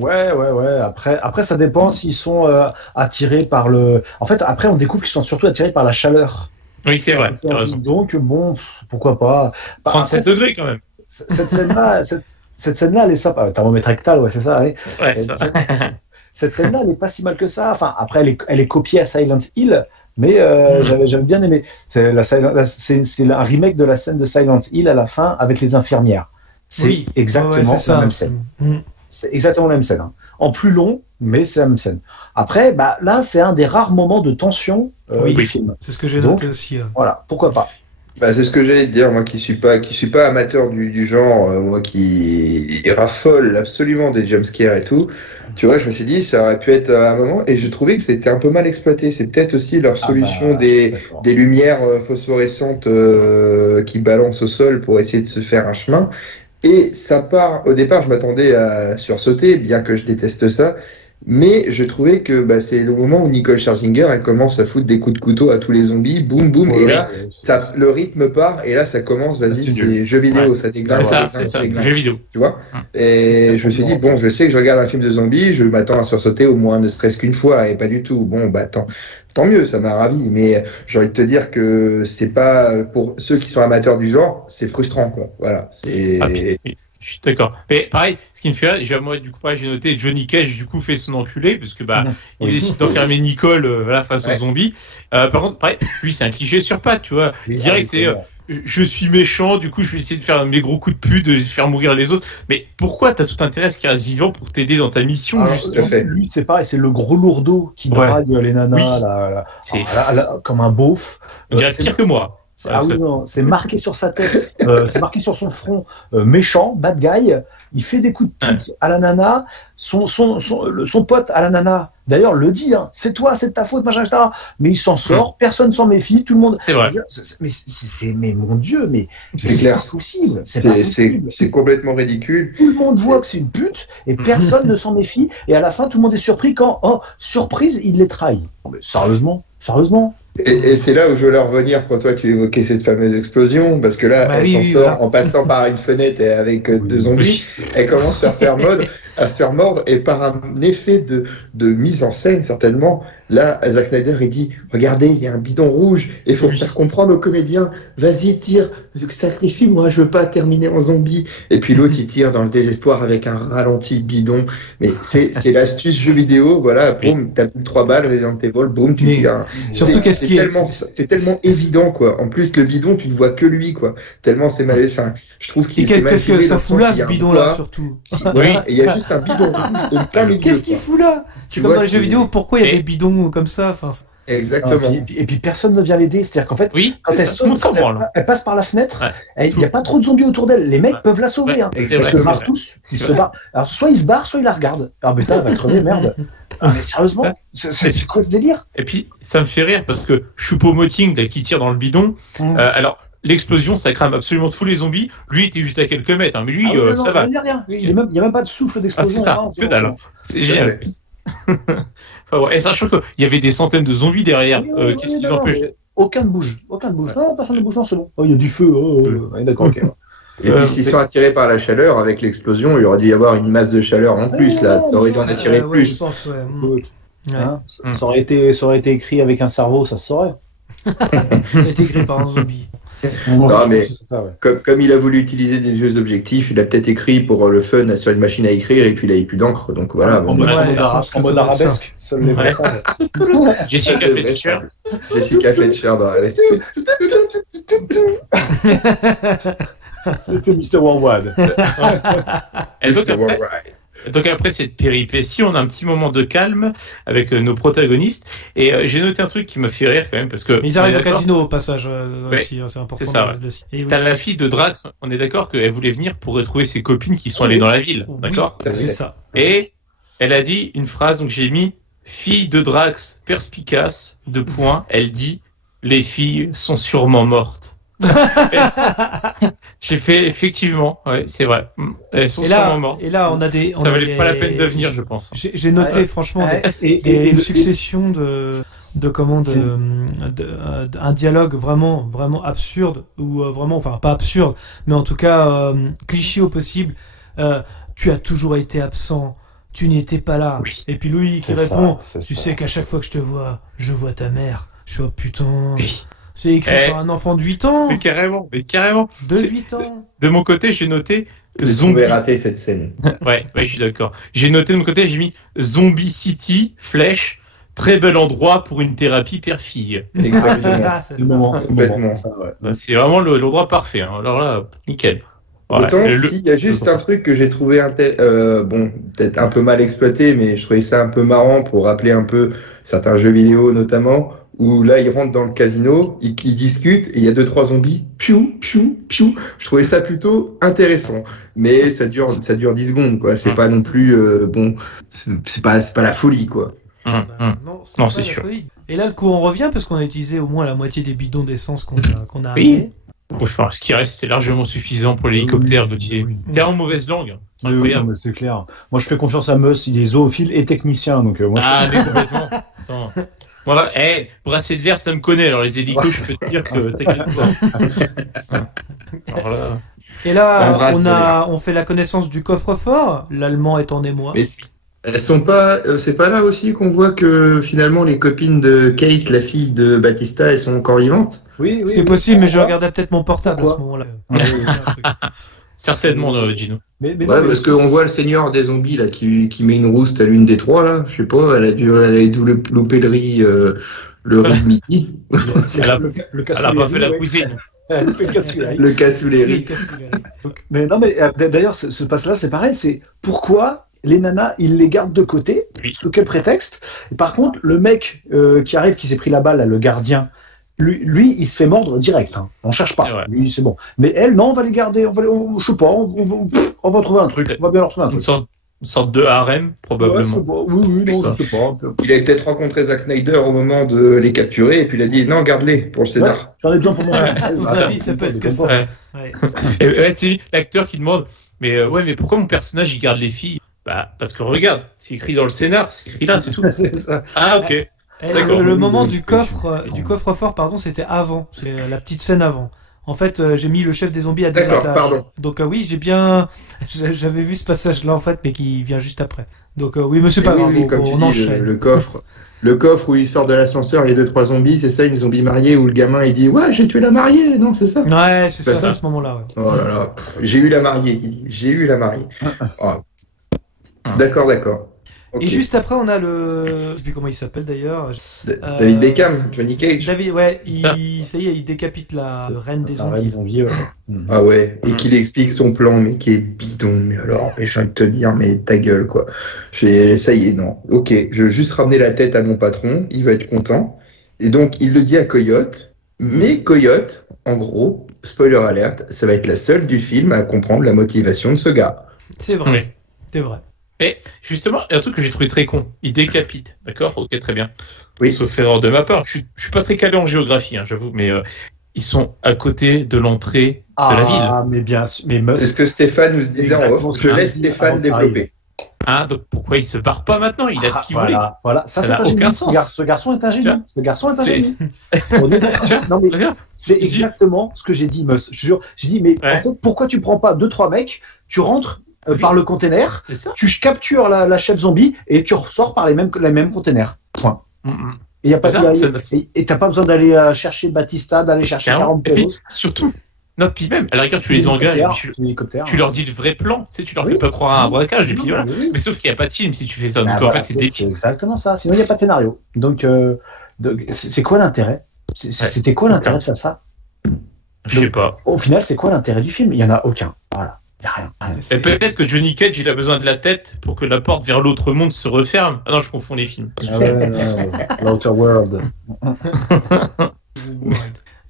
Ouais. Après, ça dépend s'ils sont attirés par le. En fait, après, on découvre qu'ils sont surtout attirés par la chaleur. Oui, c'est vrai, t'as raison. Donc, bon, pourquoi pas. 37 Après, degrés quand même. Cette scène-là, cette scène-là, elle est sympa. Thermomètre rectal, ouais, c'est ça. Ouais. Ouais, ça. Cette scène-là, elle est pas si mal que ça. Enfin, après, elle est copiée à Silent Hill, mais j'avais bien aimé. C'est un remake de la scène de Silent Hill à la fin avec les infirmières. C'est exactement c'est la même scène. C'est exactement la même scène. Hein. En plus long, mais c'est la même scène. Après, là, c'est un des rares moments de tension du film. C'est ce que j'ai noté aussi. Voilà, pourquoi pas. C'est ce que j'allais te dire, moi qui suis pas amateur du genre, moi qui raffole absolument des jumpscares et tout. Tu vois, je me suis dit, ça aurait pu être un moment, et je trouvais que c'était un peu mal exploité. C'est peut-être aussi leur solution des lumières phosphorescentes qui balancent au sol pour essayer de se faire un chemin. Et ça part, au départ, je m'attendais à sursauter, bien que je déteste ça. Mais je trouvais que c'est le moment où Nicole Scherzinger elle commence à foutre des coups de couteau à tous les zombies, boum boum, et là le rythme part et là ça commence, vas-y, c'est jeu vidéo, ça déglingue. C'est ça, jeu vidéo. Tu vois. Et je me suis dit bon, je sais que je regarde un film de zombies, je m'attends à sursauter au moins ne serait-ce qu'une fois et pas du tout. Bon tant mieux, ça m'a ravi, mais j'ai envie de te dire que c'est pas pour ceux qui sont amateurs du genre, c'est frustrant quoi. Voilà, c'est. Je suis d'accord. Mais pareil, ce qui me fait rire, moi du coup j'ai noté Johnny Cage du coup fait son enculé parce que il décide d'enfermer Nicole face aux zombies. Par contre, pareil, lui c'est un cliché sur pattes, tu vois. Direct c'est je suis méchant, du coup je vais essayer de faire mes gros coups de pute, de faire mourir les autres. Mais pourquoi t'as tout intérêt à ce qu'il reste vivant pour t'aider dans ta mission? Justement. Lui c'est pareil, c'est le gros lourdeau qui drague les nanas comme un beauf. On dirait pire que moi. Non, c'est marqué sur sa tête, c'est marqué sur son front, méchant, bad guy. Il fait des coups de pute à la nana. Son pote à la nana, d'ailleurs, le dit, hein, c'est toi, c'est de ta faute, machin, etc. Mais il s'en sort, personne s'en méfie, tout le monde. C'est vrai. Mais mon Dieu, mais c'est pas possible. C'est complètement ridicule. Tout le monde voit que c'est une pute et personne ne s'en méfie. Et à la fin, tout le monde est surpris quand, surprise, il les trahit. Mais sérieusement. Et c'est là où je voulais revenir quand toi tu évoquais cette fameuse explosion, parce que là, elle s'en sort en passant par une fenêtre et avec deux zombies, elle commence à se faire mordre, et par un effet de mise en scène, certainement, là, Zack Snyder, il dit, regardez, il y a un bidon rouge, et il faut faire comprendre aux comédiens, vas-y, tire, sacrifie, moi, je veux pas terminer en zombie. Et puis l'autre, il tire dans le désespoir avec un ralenti bidon. Mais c'est l'astuce jeu vidéo, voilà, boum, t'as plus de 3 balles, Resident Evil, boum, tu tires. Surtout c'est tellement évident, quoi. En plus, le bidon, tu ne vois que lui, quoi. Tellement c'est mal. Enfin, je trouve qu'il s'est mal. Qu'est-ce que ça fout là, ce bidon-là, surtout? Voilà, et il y a juste un bidon rouge au plein milieu. Qu'est-ce qu'il fout là? C'est comme dans les jeux vidéo, pourquoi il y a des bidons comme ça? Exactement. Et puis personne ne vient l'aider. C'est-à-dire qu'en fait, quand elle passe par la fenêtre, il n'y a pas trop de zombies autour d'elle. Les mecs peuvent la sauver. Hein. Ils se barrent tous. Alors soit ils se barrent, soit ils la regardent. Ah putain, elle va crever, merde. Mais sérieusement, c'est quoi ce délire? Et puis, ça me fait rire parce que Choupo-Moting qui tire dans le bidon, alors l'explosion, ça crame absolument tous les zombies. Lui, il était juste à quelques mètres, hein, mais lui, ça va. Il n'y a rien. Il n'y a même pas de souffle d'explosion. C'est ça, que dalle. C'est génial. Et sachant qu'il y avait des centaines de zombies derrière, qu'est-ce qu'ils empêchent? Aucun ne bouge. Non, personne ne bouge, non, c'est bon. Il y a du feu. D'accord, ok. Et puis s'ils sont attirés par la chaleur, avec l'explosion, il aurait dû y avoir une masse de chaleur en plus, là. Ça aurait dû en attirer plus. Je pense, Ça aurait été écrit avec un cerveau, ça se saurait. Ça a été écrit par un zombie. Non, mais comme il a voulu utiliser des vieux objectifs, il a peut-être écrit pour le fun sur une machine à écrire et puis il n'avait plus d'encre. Donc voilà. En mode arabesque. Seul les vrais savent. Jessica Fletcher. C'était Mr. Worldwide. Donc après cette péripétie, on a un petit moment de calme avec nos protagonistes. Et j'ai noté un truc qui m'a fait rire quand même parce que. Mais ils arrivent au casino au passage aussi, c'est important. C'est ça. T'as la fille de Drax, on est d'accord qu'elle voulait venir pour retrouver ses copines qui sont allées dans la ville, d'accord? C'est ça. Et elle a dit une phrase, donc j'ai mis fille de Drax perspicace, elle dit les filles sont sûrement mortes. J'ai fait effectivement, ouais, c'est vrai. Elles sont sûrement mortes. Et là, on a des. Ça valait pas la peine de venir, je pense. J'ai noté franchement une succession un dialogue vraiment absurde ou vraiment, enfin pas absurde, mais en tout cas cliché au possible. Tu as toujours été absent. Tu n'étais pas là. Oui. Et puis Louis qui répond, tu sais qu'à chaque fois que je te vois, je vois ta mère. Je suis putain. Oui. C'est écrit par un enfant de 8 ans. Mais carrément. De 8 ans. De mon côté, j'ai noté Zombie. J'ai raté cette scène. Ouais, je suis d'accord. J'ai noté de mon côté, j'ai mis Zombie City, flèche, très bel endroit pour une thérapie père-fille. Exactement. C'est le moment. Complètement. C'est vraiment l'endroit parfait. Hein. Alors là, nickel. Ouais. Autant s'il y a juste un truc que j'ai trouvé peut-être un peu mal exploité, mais je trouvais ça un peu marrant pour rappeler un peu certains jeux vidéo notamment, où là ils rentrent dans le casino, ils discutent et il y a 2-3 zombies, piou. Je trouvais ça plutôt intéressant, mais ça dure 10 secondes quoi. C'est pas non plus c'est pas la folie quoi. Non, c'est sûr. Folie. Et là le coup on revient parce qu'on a utilisé au moins la moitié des bidons d'essence qu'on a amené. Enfin, ce qui reste, c'est largement suffisant pour l'hélicoptère, Gauthier. T'es en mauvaise langue. C'est incroyable. Oui, c'est clair. Moi, je fais confiance à Mus, il est zoophile et technicien. Donc, moi, mais complètement. Voilà, bracelet de verre, ça me connaît. Alors, les hélicos, je peux te dire que t'inquiète pas. Et là, on fait la connaissance du coffre-fort. L'allemand est en émoi. Mais elles sont pas, c'est pas là aussi qu'on voit que finalement les copines de Kate, la fille de Batista, elles sont encore vivantes. Oui, c'est possible, mais je regardais peut-être mon portable à ce moment-là. Certainement, Gino. Mais parce qu'on voit le seigneur des zombies là qui met une rouste à l'une des trois là. Je sais pas, elle a dû louper le riz de midi. Elle a pas fait la cuisine. Le cassoulet. Mais non, mais d'ailleurs, ce passage-là, c'est pareil. C'est pourquoi les nanas, ils les gardent de côté. Sous quel prétexte? Et par contre, le mec qui arrive, qui s'est pris la balle, là, le gardien, lui, il se fait mordre direct. Hein. On cherche pas. Ouais. Lui, c'est bon. Mais elle, non, on va les garder. Je sais pas. On va trouver un truc. On va bien leur trouver un truc. Une sorte de harem, probablement. Oui, non, je sais pas. Il avait peut-être rencontré Zack Snyder au moment de les capturer, et puis il a dit non, garde-les pour le scénar. Ouais, j'en ai besoin pour moi. Ça peut être que ça. Et c'est l'acteur qui demande mais pourquoi mon personnage il garde les filles? Bah, parce que regarde, c'est écrit dans le scénar, c'est écrit là, c'est tout. C'est ça. Ah, ok. Le moment du coffre-fort, pardon, c'était avant. C'est la petite scène avant. En fait, j'ai mis le chef des zombies à deux étages. Pardon. Donc oui, j'avais vu ce passage-là en fait, mais qui vient juste après. Donc oui, mais c'est pas grave. On enchaîne. Le coffre où il sort de l'ascenseur, il y a 2-3 zombies, c'est ça, une zombie mariée où le gamin il dit ouais, j'ai tué la mariée, non, c'est ça. Ouais, c'est ça, à ce moment-là. Ouais. Oh là là, j'ai eu la mariée, il dit, j'ai eu la mariée. Oh. D'accord. Okay. Et juste après, on a je sais plus comment il s'appelle d'ailleurs. David Beckham, Johnny Cage. David, ouais, ça y est, il décapite la reine des zombies. Ah ouais, et qu'il explique son plan, mais qui est bidon. Mais alors, j'ai envie de te dire, mais ta gueule, quoi. Ça y est, non. Ok, je veux juste ramener la tête à mon patron, il va être content. Et donc, il le dit à Coyote. Mais Coyote, en gros, spoiler alert, ça va être la seule du film à comprendre la motivation de ce gars. C'est vrai. Oui. C'est vrai. Et justement, il y a un truc que j'ai trouvé très con. Il décapite, d'accord? Ok, très bien. Oui. Sauf erreur de ma part. Je suis pas très calé en géographie, hein, j'avoue, mais ils sont à côté de l'entrée de la ville. Ah, mais bien sûr. C'est ce que Stéphane nous disait en off. Je laisse Stéphane développer. Ah, donc pourquoi il se barre pas maintenant? Il a ce qu'il voulait. Voilà, ça n'a aucun sens. Ce garçon est un génie. On est d'accord. Non, mais c'est exactement ce que j'ai dit, Mus. Je jure. J'ai dit, mais en fait, pourquoi tu prends pas 2-3 mecs, tu rentres par le container, tu captures la chef zombie et tu ressors par les mêmes containers. Point. Et t'as pas besoin d'aller chercher Batista, d'aller chercher 40 pesos. Surtout, non, puis même, à la rigueur, tu les engages, tu leur dis le vrai plan, tu leur fais pas croire à un braquage, et puis voilà. Mais sauf qu'il n'y a pas de film si tu fais ça, donc en fait, c'est débile. C'est exactement ça, sinon il n'y a pas de scénario. Donc c'est quoi l'intérêt? C'était quoi l'intérêt de faire ça? Je sais pas. Au final, c'est quoi l'intérêt du film? Il n'y en a aucun. Voilà. Il n'y a rien. Et peut-être que Johnny Cage, il a besoin de la tête pour que la porte vers l'autre monde se referme. Ah non, je confonds les films. L'Outer World.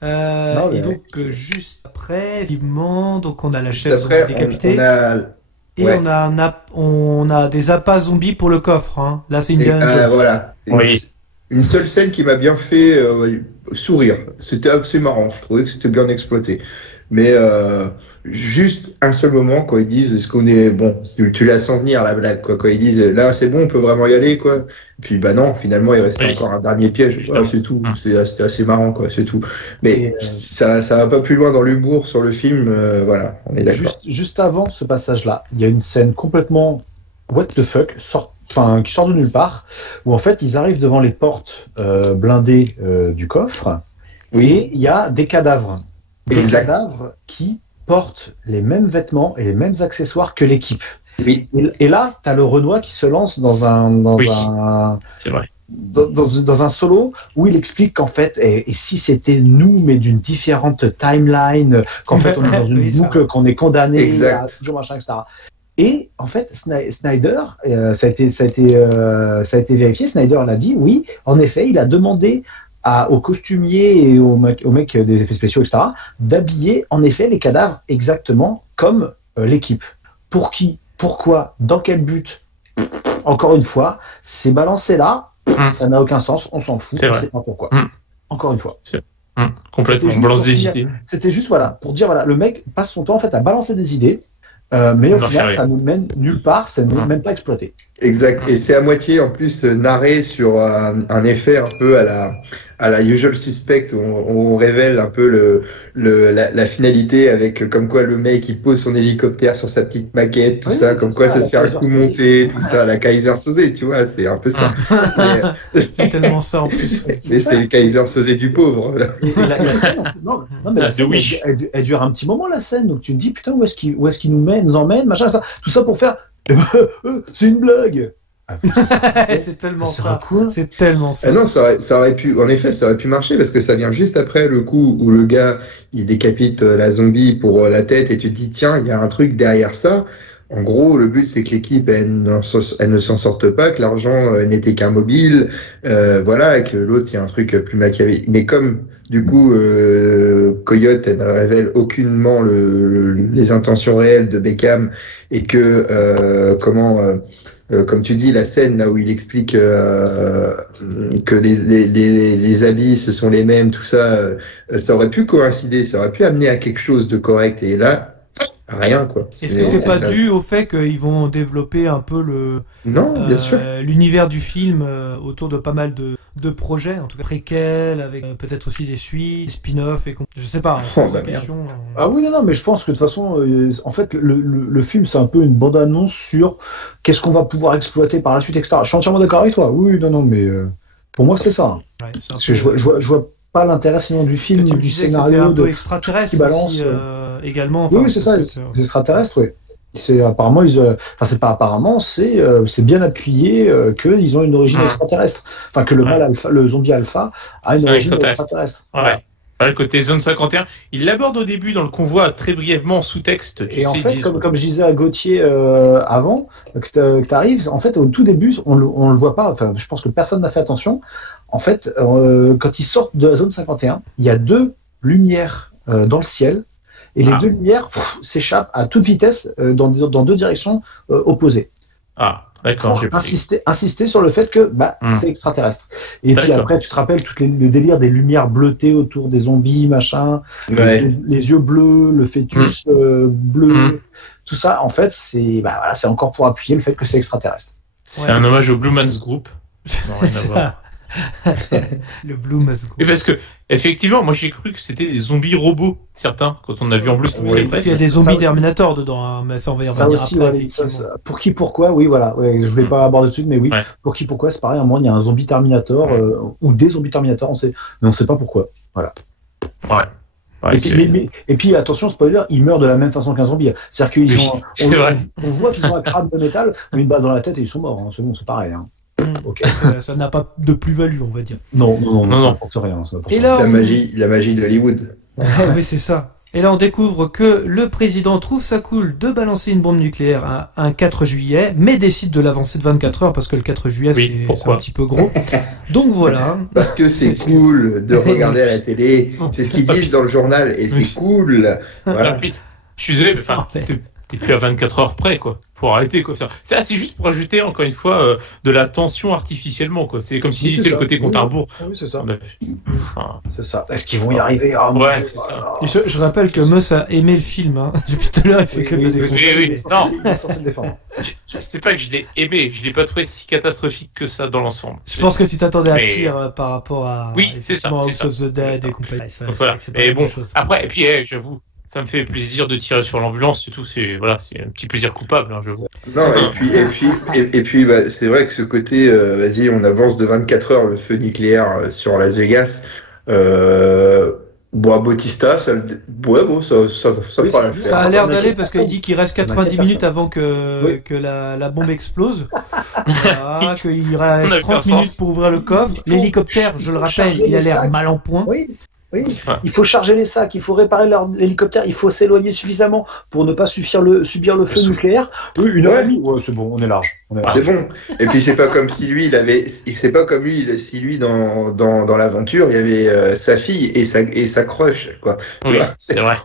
Et donc, juste après, vivement, donc on a la chef décapitée. On a des appâts zombies pour le coffre. Hein. Là, c'est Indiana Jones. Voilà. Une seule scène qui m'a bien fait sourire. C'était assez marrant. Je trouvais que c'était bien exploité. Mais juste un seul moment quand ils disent est-ce qu'on est bon, tu la sens venir la blague quoi, quand ils disent là c'est bon on peut vraiment y aller quoi, et puis bah non finalement il reste encore un dernier piège, ouais, c'est tout, c'était assez marrant quoi, c'est tout, mais ça va pas plus loin dans l'humour sur le film, voilà, on est d'accord. Juste avant ce passage là il y a une scène complètement what the fuck qui sort de nulle part, où en fait ils arrivent devant les portes blindées du coffre, et il y a des cadavres. Des cadavres qui portent les mêmes vêtements et les mêmes accessoires que l'équipe. Oui. Et là, tu as le Renoir qui se lance dans c'est vrai. Dans un solo où il explique qu'en fait, et si c'était nous, mais d'une différente timeline, qu'en fait on est dans une boucle, qu'on est condamné à toujours machin, etc. Et en fait, Snyder, ça a été vérifié, Snyder l'a dit, oui, en effet, il a demandé aux costumiers et aux mecs des effets spéciaux, etc., d'habiller en effet les cadavres exactement comme l'équipe. Pour qui? Pourquoi? Dans quel but? Encore une fois, c'est balancé là, ça n'a aucun sens, on s'en fout, on ne sait pas pourquoi. Encore une fois. Complètement, on balance des idées. C'était juste pour dire, le mec passe son temps en fait à balancer des idées, mais au final, ça nous mène nulle part, ça n'est même pas exploité. Exact, et c'est à moitié en plus narré sur un effet un peu à la Usual Suspect, où on révèle un peu la finalité avec comme quoi le mec il pose son hélicoptère sur sa petite maquette, tout ça, comme quoi ça s'est un coup monté, tout ça, la Kaiser Soze, tu vois, c'est un peu ça. C'est tellement ça en plus. C'est le Kaiser Soze du pauvre. La scène, mais la scène, elle dure un petit moment la scène, donc tu te dis putain où est-ce qu'il nous emmène, machin, ça, tout ça pour faire c'est une blague. C'est tellement ça. C'est tellement ça. Non, ça aurait pu, en effet, ça aurait pu marcher parce que ça vient juste après le coup où le gars il décapite la zombie pour la tête et tu te dis tiens, il y a un truc derrière ça. En gros, le but c'est que l'équipe elle ne s'en sorte pas, que l'argent n'était qu'un mobile, voilà, et que l'autre il y a un truc plus machiavélique. Mais comme du coup Coyote elle ne révèle aucunement les intentions réelles de Beckham et que comme tu dis, la scène là où il explique que les habits ce sont les mêmes, tout ça, ça aurait pu coïncider, ça aurait pu amener à quelque chose de correct. Et là, rien quoi. Est-ce que c'est pas dû au fait qu'ils vont développer un peu bien sûr, l'univers du film autour de pas mal de projets, en tout cas préquels, avec peut-être aussi des suites, spin-off et je sais pas. Ah oui non mais je pense que de toute façon en fait le film c'est un peu une bande-annonce sur qu'est-ce qu'on va pouvoir exploiter par la suite, etc. Je suis entièrement d'accord avec toi. Oui non mais pour moi c'est ça. Ouais, parce que je vois pas l'intérêt sinon du film, du scénario, un peu extraterrestre qui balance aussi, également. Oui c'est ça, les extraterrestres, oui. C'est apparemment c'est pas apparemment, c'est bien appuyé qu'ils ont une origine extraterrestre. Enfin que le zombie alpha a une origine extraterrestre. Ouais. Le côté zone 51, il l'aborde au début dans le convoi très brièvement en sous-texte. En fait, comme je disais à Gauthier avant que tu arrives, en fait au tout début on le voit pas. Enfin, je pense que personne n'a fait attention. En fait, quand ils sortent de la zone 51, il y a 2 lumières dans le ciel. Et les 2 lumières s'échappent à toute vitesse dans 2 directions opposées. Ah, d'accord. Insister sur le fait que c'est extraterrestre. Et puis après, tu te rappelles tout le délire des lumières bleutées autour des zombies, machin, les yeux bleus, le fœtus bleu, tout ça. En fait, c'est encore pour appuyer le fait que c'est extraterrestre. C'est un hommage au Blue Man's Group. Le Blue Man's Group. Et parce que effectivement, moi j'ai cru que c'était des zombies robots, certains, quand on a vu en bleu. Parce qu'il y a des zombies Terminator dedans, hein, mais ça on va y revenir après. Pour qui, pourquoi, oui, voilà. Ouais, je voulais pas aborder dessus, mais oui. Ouais. Pour qui, pourquoi, c'est pareil. À un moment, il y a un zombie Terminator ou des zombies Terminator, mais on sait pas pourquoi. Voilà. Ouais. Et puis attention, spoiler, ils meurent de la même façon qu'un zombie. C'est-à-dire qu'on voit qu'ils ont un crâne de métal, mais une balle dans la tête et ils sont morts. Hein. C'est bon, c'est pareil. Hein. Okay. Ça n'a pas de plus-value, on va dire. Non, ça n'apporte rien. Et là, la magie d'Hollywood. Oui, c'est ça. Et là, on découvre que le président trouve ça cool de balancer une bombe nucléaire un 4 juillet, mais décide de l'avancer de 24 heures parce que le 4 juillet, c'est un petit peu gros. Donc voilà. Parce que c'est cool de regarder à la télé. C'est ce qu'ils disent dans le journal et c'est cool. Voilà. Je suis désolé, t'es plus à 24 heures près, quoi. Faut arrêter, quoi. C'est juste pour ajouter, encore une fois, de la tension artificiellement, quoi. C'est comme si c'est le côté compte à rebours. Oui, c'est ça. Enfin, C'est ça. Est-ce qu'ils vont y arriver? Ouais, c'est ça. Et je rappelle que Meus a aimé le film, hein. Depuis tout à l'heure, il fait que de le défoncer. Oui. Non. Il est censé le défendre. C'est pas que je l'ai aimé, je l'ai pas trouvé si catastrophique que ça dans l'ensemble. Je pense que tu t'attendais à pire par rapport à oui, c'est ça, House of the Dead et compagnie. Voilà. Et bon, après, et puis j'avoue, ça me fait plaisir de tirer sur l'ambulance, c'est tout. C'est un petit plaisir coupable, hein, j'avoue. Non, et puis bah, c'est vrai que ce côté, vas-y, on avance de 24 heures le feu nucléaire sur Las Vegas. Bautista, ça Oui, paraît faire. Ça a l'air d'aller parce qu'il dit qu'il reste 90 minutes avant que la bombe explose. Voilà, qu'il reste 30 minutes pour ouvrir le coffre. L'hélicoptère, je le rappelle, il a l'air mal en point. Oui, il faut charger les sacs, il faut réparer l'hélicoptère, il faut s'éloigner suffisamment pour ne pas subir le feu nucléaire. Oui, 1h30, ouais, c'est bon, on est large. C'est bon. Et puis c'est pas comme si lui, si lui dans l'aventure, il y avait sa fille et sa crush, quoi. Oui, c'est vrai.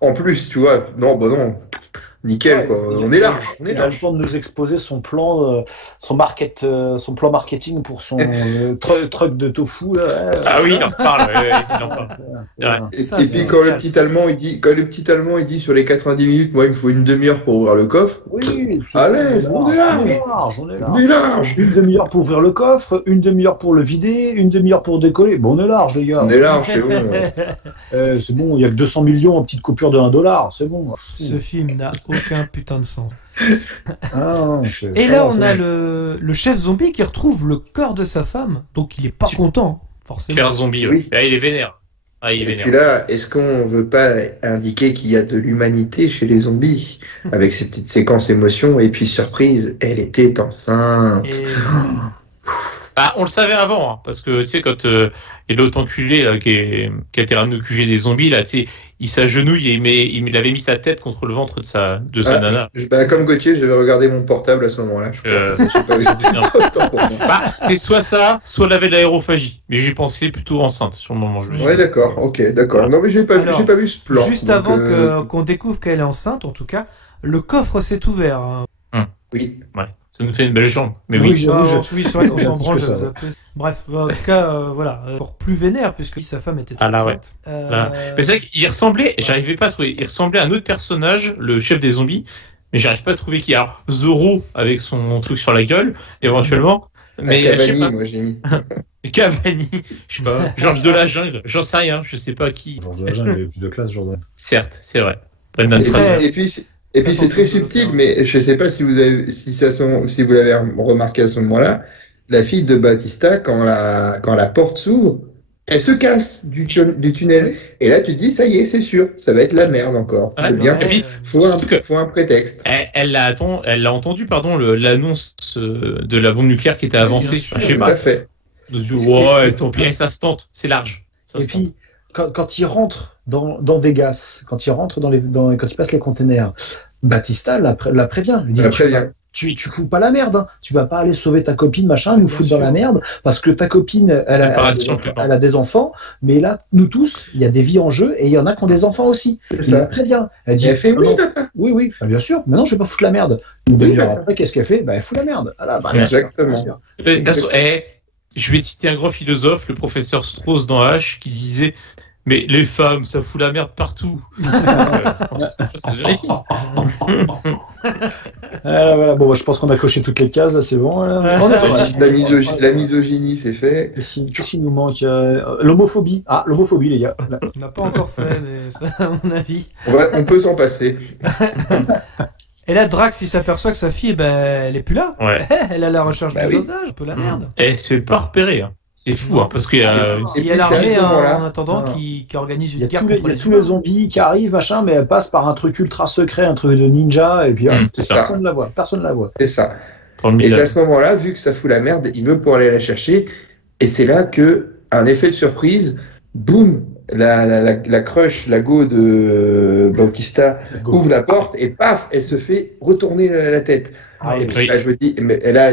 En plus, tu vois, non. Nickel, quoi. On est large. Il a le temps de nous exposer son plan, son plan marketing pour son truck de tofu. Là. Oui, il en parle. Et puis quand le petit Allemand il dit sur les 90 minutes, moi il me faut une demi-heure pour ouvrir le coffre. Oui. Allez, on est large. Une demi-heure pour ouvrir le coffre, une demi-heure pour le vider, une demi-heure pour décoller. Bon, on est large, les gars. On est large, c'est bon. C'est bon. Il y a que 200 millions en petites coupures de $1. C'est bon. Ce film n'a aucun putain de sens. Non, et là, on a le chef zombie qui retrouve le corps de sa femme, donc il est pas content, forcément. Faire zombie, oui. Il est vénère. Et puis là, est-ce qu'on veut pas indiquer qu'il y a de l'humanité chez les zombies avec ces petites séquences émotions et puis surprise, elle était enceinte. On le savait avant, hein, parce que tu sais quand il y a l'autre enculé là, qui a été ramené au QG des zombies là, tu sais, il s'agenouille et il avait mis sa tête contre le ventre de sa nana. Comme Gauthier, je vais regarder mon portable à ce moment-là. C'est soit ça, soit laver de l'aérophagie. Mais j'ai pensé plutôt enceinte sur le moment. D'accord. Non mais j'ai pas vu ce plan. Juste avant qu'on découvre qu'elle est enceinte, en tout cas, le coffre s'est ouvert. Hein. Oui. Ouais. Ça nous fait une belle jambe. Mais oui, c'est vrai qu'on s'en branle. Bref, en tout cas, voilà, encore plus vénère puisque sa femme était enceinte. Mais c'est vrai qu'il ressemblait, j'arrivais pas à trouver, il ressemblait à un autre personnage, le chef des zombies, mais j'arrive pas à trouver qui. Alors, Zorro avec son truc sur la gueule, éventuellement. Mais Cavani, moi j'ai mis. Cavani, je sais pas, Georges de la Jungle, j'en sais rien, je sais pas qui. Georges de la Jungle, il y avait plus de classe, Jordan. Certes, c'est vrai. Et puis c'est très subtil, mais je sais pas si vous l'avez remarqué à ce moment-là, la fille de Bautista, quand la porte s'ouvre, elle se casse du tunnel. Et là tu te dis, ça y est, c'est sûr, ça va être la merde encore. Faut un prétexte. Elle l'a entendu, l'annonce de la bombe nucléaire qui était avancée. Je sais pas. Fait. Ouais, tant pis, ça se tente, c'est large. Puis quand il rentre dans Vegas, quand il rentre quand il passe les containers, Bautista la prévient. Lui dit, tu fous pas la merde, hein. Tu vas pas aller sauver ta copine, machin, nous foutre dans la merde, parce que ta copine, elle a des enfants, mais là, nous tous, il y a des vies en jeu, et il y en a qui ont des enfants aussi. Il la prévient. Elle dit, fait oui, papa. Oui, bien sûr, mais non, je vais pas foutre la merde. Après, qu'est-ce qu'elle fait? Elle fout la merde. Exactement. Je vais citer un grand philosophe, le professeur Strauss dans H, qui disait mais les femmes, ça fout la merde partout. C'est joli. Bon, je pense qu'on a coché toutes les cases, là, c'est bon. La misogynie, c'est fait. Qu'est-ce qu'il nous manque? L'homophobie. L'homophobie, les gars. On n'a pas encore fait, mais ça, à mon avis. On peut s'en passer. Et là, Drax, il s'aperçoit que sa fille, elle est plus là. Ouais. Elle est à la recherche du dosage, un peu la merde. Et elle se fait pas repérer. Hein. C'est fou, parce qu'il y a... Il y a l'armée en attendant qui organise une guerre contre les tous les zombies qui arrivent, machin, mais elle passe par un truc ultra secret, un truc de ninja, et puis personne ne la voit. C'est ça. Et c'est à ce moment-là, vu que ça fout la merde, il veut pour aller la chercher, et c'est là que un effet de surprise, boum, la crush, la go de Bautista ouvre la porte, et paf, elle se fait retourner la tête. Et puis là,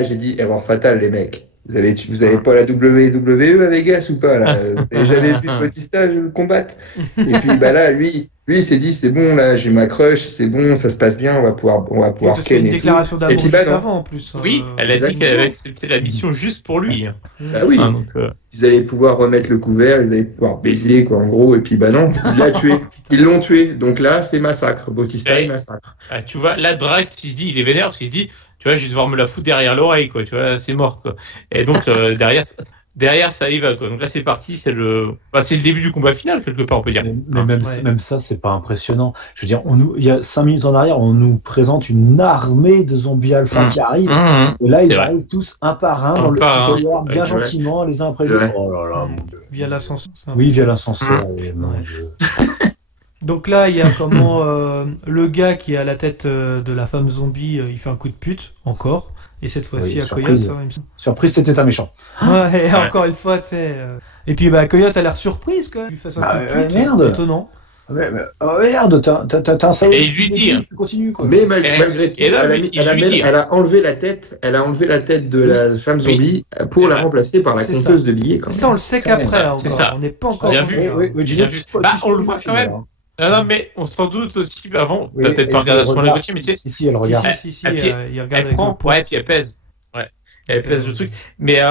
j'ai dit, erreur fatale, les mecs. Vous avez pas la WWE à Vegas ou pas là? Vous avez jamais vu Bautista combattre? Et puis là, lui, il s'est dit c'est bon, là, j'ai ma crush, c'est bon, ça se passe bien, on va pouvoir ken une et déclaration tout. d'amour Puis, juste non. avant en plus. Oui, elle a dit qu'elle avait accepté la mission juste pour lui. Bah oui. Donc, Ils allaient pouvoir remettre le couvert, ils allaient pouvoir baiser, quoi, en gros. Et puis, non, il l'a tué. Ils l'ont tué. Donc là, c'est massacre. Bautista, il massacre. tu vois, là, Drax, il se dit, il est vénère parce qu'il se dit, tu vois, je vais devoir me la foutre derrière l'oreille, quoi. Tu vois, c'est mort, quoi. Et donc, derrière, ça y va, quoi. Donc là, c'est parti, c'est le début du combat final, quelque part, on peut dire. Mais même ça, c'est pas impressionnant. Je veux dire, il y a 5 minutes en arrière, on nous présente une armée de zombies alpha qui arrivent. Et là, ils arrivent tous un par un dans le petit couloir, bien gentiment, les uns après les autres. Oh là là, mon Dieu. Via l'ascenseur. Oui, via l'ascenseur. Donc là, il y a le gars qui est à la tête de la femme zombie, il fait un coup de pute, encore. Et cette fois-ci, à Coyote. Surprise, c'était un méchant. Ouais, encore une fois, tu sais. Et puis, Coyote a l'air surprise, quoi. Il lui fait un coup de pute. Merde. Étonnant. Merde, t'as un salaud. Et il lui dit. Continue, quoi. Mais malgré tout, elle a enlevé la tête de la femme zombie pour la remplacer par la conteuse de billets. Quand même. Ça, on le sait qu'après. C'est ça. On n'est pas encore. Bien vu. On le voit quand même. Non, mais on s'en doute aussi avant. T'as peut-être pas regardé à ce moment-là, mais tu sais. Si, elle regarde. Il regarde. Elle prend, puis elle pèse. Ouais. Elle pèse le truc. Mais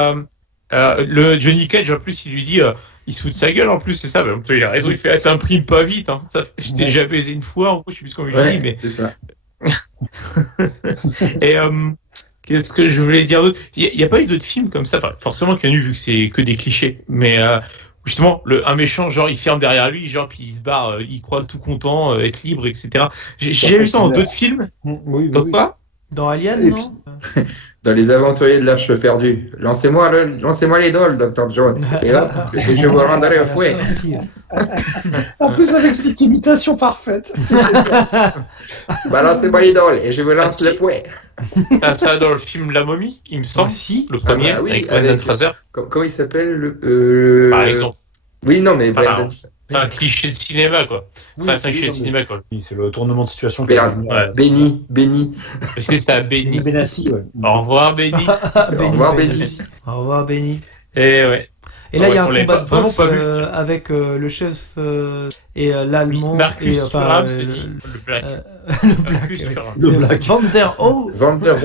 le Johnny Cage, en plus, il lui dit, il se fout de sa gueule, en plus, c'est ça. Il a raison, il fait, t'imprimes pas vite, hein. Ça, je t'ai déjà baisé une fois, en gros, je sais plus ce qu'on lui dit, mais. C'est ça. Et, qu'est-ce que je voulais dire d'autre? Il n'y a pas eu d'autres films comme ça. Enfin, forcément qu'il y en a eu, vu que c'est que des clichés. Mais, justement, un méchant, genre, il ferme derrière lui, genre, puis il se barre, il croit tout content, être libre, etc. J'ai vu ça dans d'autres films. Oui. Quoi? Dans Alien, non? Dans Les Aventuriers de l'Arche perdue. Lancez-moi l'idole, Dr. Jones. Et hop, je vous rendrai au fouet. En plus, avec cette imitation parfaite. Balancez-moi l'idole et je vous lance le fouet. T'as ça dans le film La Momie, il me semble. Si. Le premier, avec Brendan Fraser. Comment il s'appelle Par exemple. Oui, non, mais Brendan. C'est un cliché de cinéma, quoi. C'est un cliché de cinéma, quoi. C'est le tournement de situation. Benny. C'est ça, Benny. Benassi, ouais. Au revoir, Benny. Au revoir, Benny. Au revoir, Benny. Et ouais. Et là, il y a un combat de boxe avec le chef et l'allemand. Marcus Thuram, le Black. Van der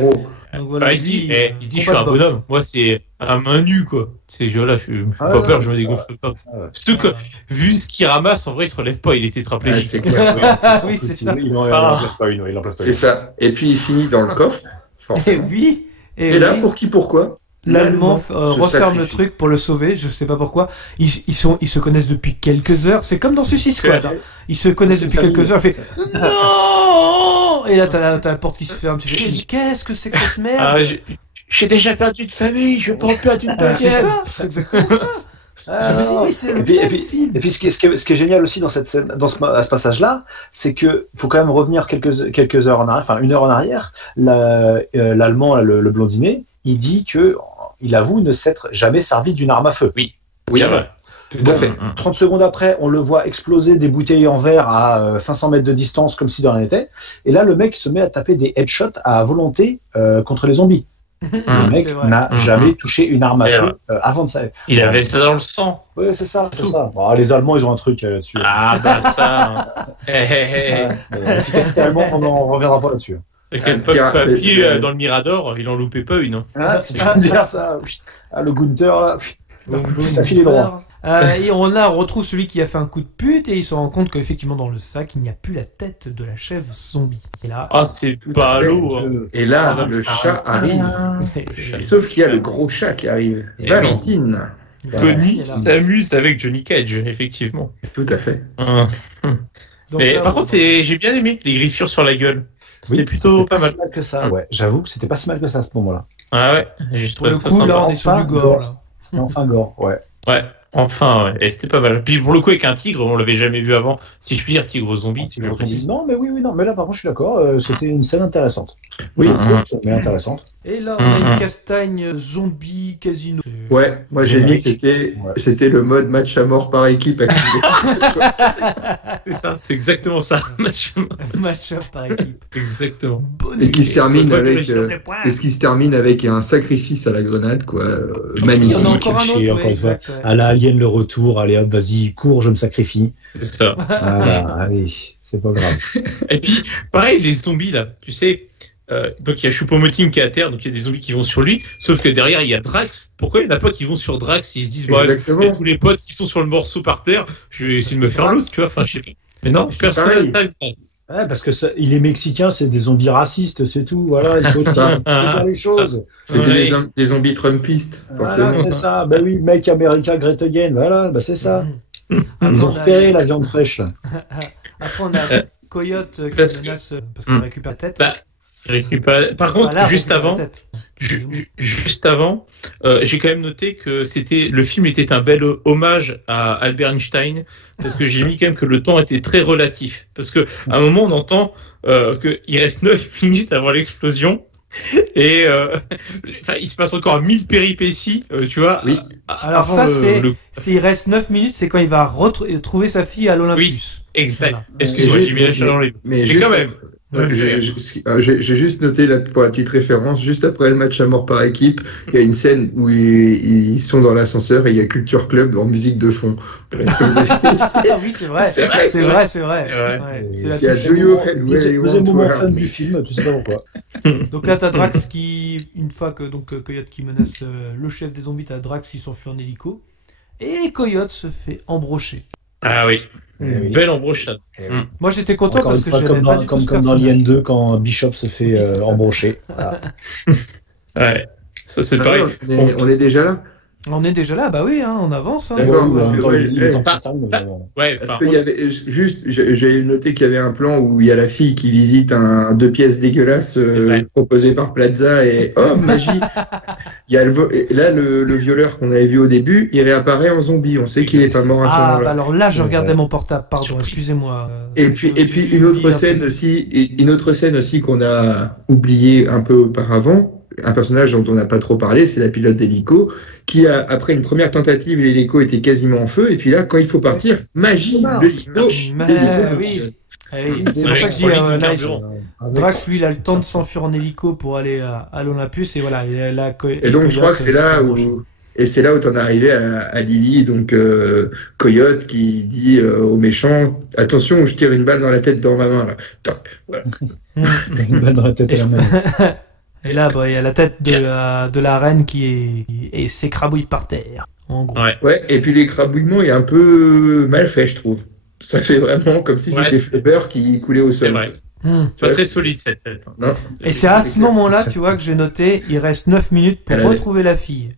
Rohe. Donc voilà, il se dit, je suis un bonhomme. Moi, c'est un main nue, quoi. Ces jeux-là, je suis pas peur, je me dégonfle pas. Surtout que, vu ce qu'il ramasse, en vrai, il se relève pas, il est tétraplégique. C'est clair. Oui, c'est ça. Il en place pas une. C'est ça. Et puis, il finit dans le coffre, forcément. Et là, pour qui, pourquoi? L'Allemand referme le truc pour le sauver, je sais pas pourquoi. Ils se connaissent depuis quelques heures. C'est comme dans Suicide Squad. Hein. Ils se connaissent depuis quelques heures. Il fait non. Et là t'as la porte qui se ferme. Tu fais qu'est-ce que c'est que cette merde? J'ai déjà perdu de famille. Je peux en perdre une deuxième. C'est ça. C'est exactement ça. Et puis ce qui est génial aussi dans cette scène, à ce passage-là, c'est que faut quand même revenir quelques heures en arrière, enfin 1 heure en arrière. L'Allemand, le blondinet, il dit que il avoue ne s'être jamais servi d'une arme à feu. Oui, tout à fait. 30 secondes après, on le voit exploser des bouteilles en verre à 500 mètres de distance comme si de rien n'était. Et là, le mec se met à taper des headshots à volonté contre les zombies. Le mec n'a jamais touché une arme à feu avant de ça. Il avait ça dans le sang. Oui, c'est ça. Bon, les Allemands, ils ont un truc là-dessus. Ah, bah ça. L'efficacité allemande, on n'en reviendra pas là-dessus. Avec un peu de papier dans le Mirador, il en loupait pas une. Tu peux me dire ça. Le Gunther, là, ça file droit. Et on retrouve celui qui a fait un coup de pute et il se rend compte qu'effectivement dans le sac il n'y a plus la tête de la chèvre zombie. Et là, c'est pas l'eau. Et là, le chat arrive. Sauf qu'il y a le gros chat qui arrive. Valentine. Tony s'amuse avec Johnny Cage, effectivement. Tout à fait. Mais par contre, j'ai bien aimé les griffures sur la gueule. C'était plutôt pas mal. Si mal que ça, ouais. J'avoue que c'était pas si mal que ça à ce moment-là. Ah ouais, j'ai trouvé ça sympa. Là, on est sur du gore. Là. C'était enfin gore, ouais. Ouais, enfin, ouais. Et c'était pas mal. Puis pour le coup, avec un tigre, on l'avait jamais vu avant. Si je puis dire, tigre zombie. Non, mais oui, non. Mais là, par contre, je suis d'accord. C'était une scène intéressante. Oui, mais intéressante. Et là, on a une castagne zombie casino. Ouais, moi j'ai mis c'était le mode match à mort par équipe activé. C'est ça, c'est exactement ça. Match par équipe. Exactement. Et qui se termine avec un sacrifice à la grenade, quoi. Magnifique. On a encore un autre, encore une fois. À la Alien le retour, allez hop, vas-y, cours, je me sacrifie. C'est ça. Voilà, allez, c'est pas grave. Et puis, pareil, les zombies là, tu sais. Donc il y a Choupo-Moting qui est à terre, donc il y a des zombies qui vont sur lui, sauf que derrière il y a Drax. Pourquoi il n'y en a pas qui vont sur Drax? Ils se disent, bah, tous les potes qui sont sur le morceau par terre, je vais essayer de me faire l'autre, tu vois, enfin je sais pas. Mais non, personne n'a. Ouais, parce que il est mexicain, c'est des zombies racistes, c'est tout, voilà, il faut dire les choses. C'était des zombies trumpistes, forcément. Voilà, c'est ça, bah oui, Make America Great Again, voilà, bah c'est ça. Ils ont repéré la viande fraîche, là. Après on a Coyote qui menace parce qu'on récupère la tête. Par contre, juste avant, j'ai quand même noté que le film était un bel hommage à Albert Einstein, parce que j'ai mis quand même que le temps était très relatif, parce que à un moment on entend qu'il reste 9 minutes avant l'explosion. Et il se passe encore 1000 péripéties, tu vois. Oui. Alors ça, s'il reste 9 minutes, c'est quand il va retrouver sa fille à l'Olympus. Oui, exact. Voilà. Excuse-moi, j'ai mis la chaîne dans les... Mais quand même. J'ai juste noté pour la petite référence, juste après le match à mort par équipe, il y a une scène où ils sont dans l'ascenseur et il y a Culture Club en musique de fond. Oui, c'est vrai. C'est le moment fan du film, tu sais pas pourquoi. Donc là, t'as Drax qui, une fois que Coyote qui menace le chef des zombies, t'as Drax qui s'enfuit en hélico et Coyote se fait embrocher. Ah oui. Une belle embrochade. Moi j'étais content parce que j'avais pas du tout ce comme dans Alien 2 quand Bishop se fait embrocher. Voilà. Ouais, ça c'est pareil. On est déjà là. On est déjà là, bah oui, hein, on avance. Hein. D'accord, parce qu'il y avait j'ai noté qu'il y avait un plan où il y a la fille qui visite un 2 pièces dégueulasse proposé par Plaza et oh magie. Il y a le violeur qu'on avait vu au début, il réapparaît en zombie. On sait qu'il est pas mort à ce moment-là. Bah alors là, je regardais mon portable. Pardon, excusez-moi. Et puis une autre scène aussi qu'on a oublié un peu auparavant. Un personnage dont on n'a pas trop parlé, c'est la pilote d'hélico, qui après une première tentative, l'hélico était quasiment en feu, et puis là, quand il faut partir, magie, l'hélico fonctionne. C'est pour ça que je dis, Drax, lui, il a le temps de s'enfuir en hélico pour aller à l'Olympus, et voilà. Et donc, je crois que c'est là où... Et c'est là où t'en es arrivé à Lily, donc Coyote, qui dit aux méchants, attention, je tire une balle dans la tête dans ma main, là. Top. Voilà. Une balle dans la tête dans ma main. Et là, il y a la tête de la reine qui s'écrabouille par terre, en gros. Ouais, et puis l'écrabouillement est un peu mal fait, je trouve. Ça fait vraiment comme si c'était Flipper qui coulait au sol. Pas très solide cette tête. Non. Et c'est à ce moment-là, tu vois, que j'ai noté, il reste 9 minutes pour retrouver la fille.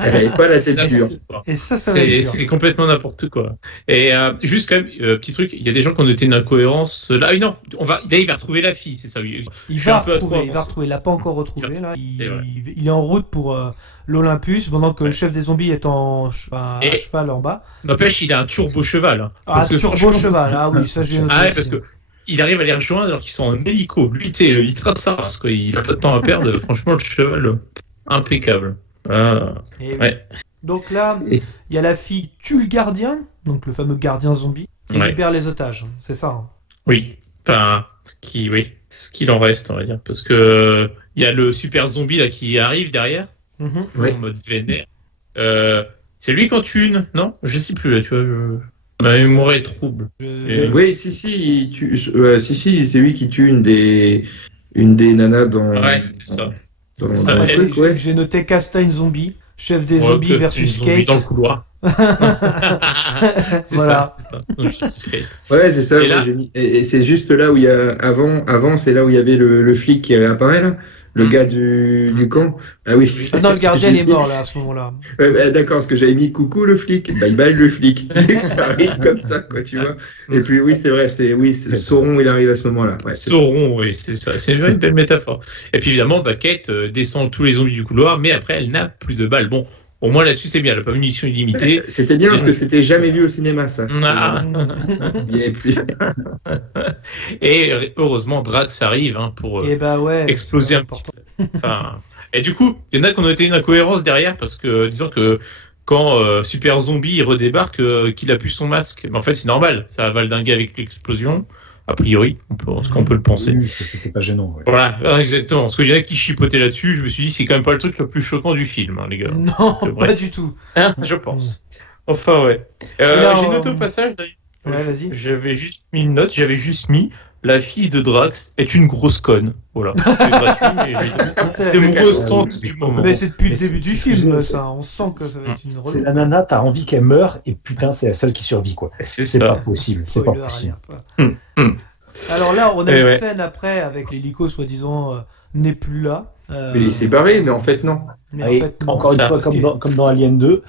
Elle n'avait pas la tête dure. Et ça c'est complètement n'importe quoi. Et juste quand même, petit truc, il y a des gens qui ont noté une incohérence. Là, non, il va retrouver la fille, c'est ça. Il va retrouver, il l'a pas encore retrouvé. Là. Il est en route pour l'Olympus, pendant que le chef des zombies est à cheval en bas. N'empêche, il a un turbo cheval. Turbo cheval, ah oui, ça j'ai noté. Ah ouais, parce que il arrive à les rejoindre alors qu'ils sont en hélico. Lui, il trace ça parce qu'il a pas de temps à perdre. Franchement, le cheval, impeccable. Donc là, il y a la fille tue le gardien, donc le fameux gardien zombie, et libère les otages. C'est ça. Hein. Oui. Enfin, ce qu'il en reste, on va dire, parce que il y a le super zombie là qui arrive derrière, en mode vénère. C'est lui quand tue une, non? Je sais plus là, tu vois. Ma mémoire est trouble. Oui, si, c'est lui qui tue une des nanas dans. Ouais, c'est ça. J'ai noté Castagne zombie, chef des zombies versus Kate. Dans le couloir. C'est voilà. Ça. Ouais, c'est ça. Et c'est juste là où il y a avant, c'est là où il y avait le flic qui réapparaît là. Le gars du camp. Ah oui. Non, le gardien est mort là à ce moment-là. D'accord, parce que j'avais mis coucou le flic. Bye bye le flic. Ça arrive comme ça, quoi, tu vois. Et puis oui, c'est vrai, Sauron, il arrive à ce moment-là. Ouais, Sauron, oui, c'est ça. C'est une belle métaphore. Et puis évidemment, Kate descend tous les zombies du couloir, mais après, elle n'a plus de balles. Bon, Au moins là-dessus, c'est bien. Elle n'a pas une mission illimitée. C'était bien parce que c'était jamais vu au cinéma, ça. Ah. Et puis... Et heureusement, Drax arrive pour exploser un petit peu. Enfin, et du coup, il y en a qui ont noté une incohérence derrière parce que, disons que quand Super Zombie il redébarque, qu'il a plus son masque, mais en fait, c'est normal. Ça a valdingué avec l'explosion. A priori, on peut le penser. Oui, c'était pas gênant. Ouais. Voilà, exactement. Parce qu'il y en a qui chipotaient là-dessus, je me suis dit, c'est quand même pas le truc le plus choquant du film, les gars. Non, pas du tout. Hein, je pense. Enfin, ouais. J'ai noté au passage, d'ailleurs. Ouais, vas-y. J'avais juste mis une note, la fille de Drax est une grosse conne. Voilà. C'est gratuit, mais c'était mon ressenti du moment. Mais c'est depuis le début du film, ça. On sent que ça va être une relou. C'est la nana, t'as envie qu'elle meure, et putain, c'est la seule qui survit, quoi. C'est pas possible. C'est pas possible. Alors là, on a une scène après avec l'hélico, soi-disant, n'est plus là. Mais il est séparé, mais en fait, non. Mais en fait, encore une fois, comme dans Alien 2.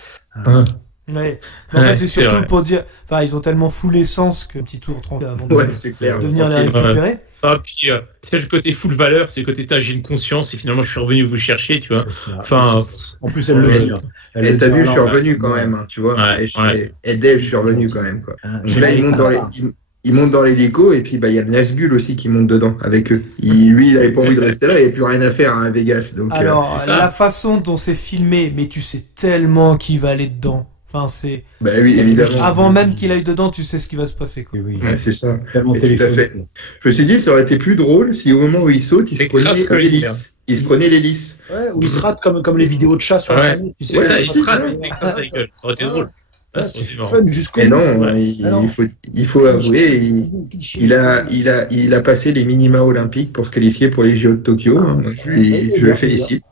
Ouais. En fait, c'est surtout pour dire, enfin, ils ont tellement full l'essence que petit tour tranquille avant de venir les récupérer. Ah, puis c'est le côté full valeur, c'est le côté j'ai une conscience et finalement je suis revenu vous chercher, tu vois. Enfin, en plus elle le dit. Et t'as vu, je suis revenu quand même, hein, tu vois. Et Dave, je suis revenu quand même, quoi. Là, il monte dans l'hélico et puis il y a le Nazgûl aussi qui monte dedans avec eux. Lui, il avait pas envie de rester là, il n'y avait plus rien à faire à Vegas. Donc, alors, la façon dont c'est filmé, mais tu sais tellement qui va aller dedans. Enfin, c'est. Bah oui, évidemment. Avant même qu'il aille dedans, tu sais ce qui va se passer, quoi. Oui. Ouais, c'est ça. Tout à fait. Je me suis dit, ça aurait été plus drôle si au moment où il saute, il se prenait l'hélice. Il se prenait l'hélice. Ouais, ou il se rate comme les vidéos de chats sur la planète. Tu sais, ça, il se rate, il s'écrase la gueule. Ça aurait été drôle. Et non, il faut avouer, il a passé les minima olympiques pour se qualifier pour les JO de Tokyo. Je le félicite.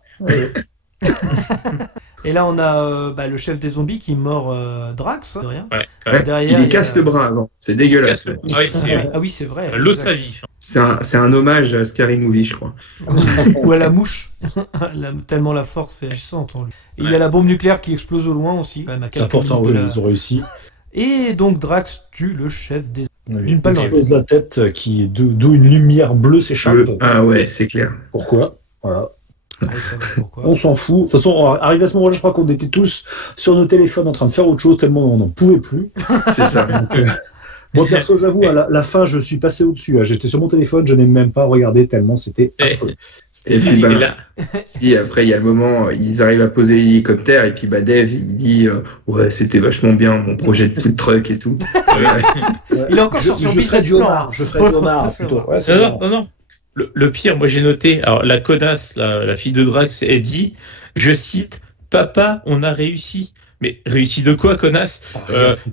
Et là, on a le chef des zombies qui mord Drax, de rien. Derrière, il casse le bras avant. C'est dégueulasse. Ah oui, c'est vrai. L'os à vif. C'est un hommage à Scary Movie, je crois. Ou à la mouche. Tellement la force est puissante en lui. Et il y a la bombe nucléaire qui explose au loin aussi. C'est important, oui, ils ont réussi. Et donc Drax tue le chef des zombies. Une balle expose la tête, d'où une lumière bleue s'échappe. Ah ouais, c'est clair. Pourquoi ? Voilà. On s'en fout. De toute façon, arrivé à ce moment-là, je crois qu'on était tous sur nos téléphones en train de faire autre chose tellement on n'en pouvait plus. C'est ça. Moi, perso, j'avoue, à la fin, je suis passé au-dessus. J'étais sur mon téléphone, je n'ai même pas regardé tellement c'était affreux. Et puis, si après, il y a le moment, ils arrivent à poser l'hélicoptère, et puis Dave, il dit ouais, c'était vachement bien mon projet de food truck et tout. Il est encore sur son business plan. Je ferai du homard plutôt. Ouais, non. Le pire, moi j'ai noté, alors la connasse, la fille de Drax, elle dit, je cite, papa, on a réussi. Mais réussi de quoi, connasse?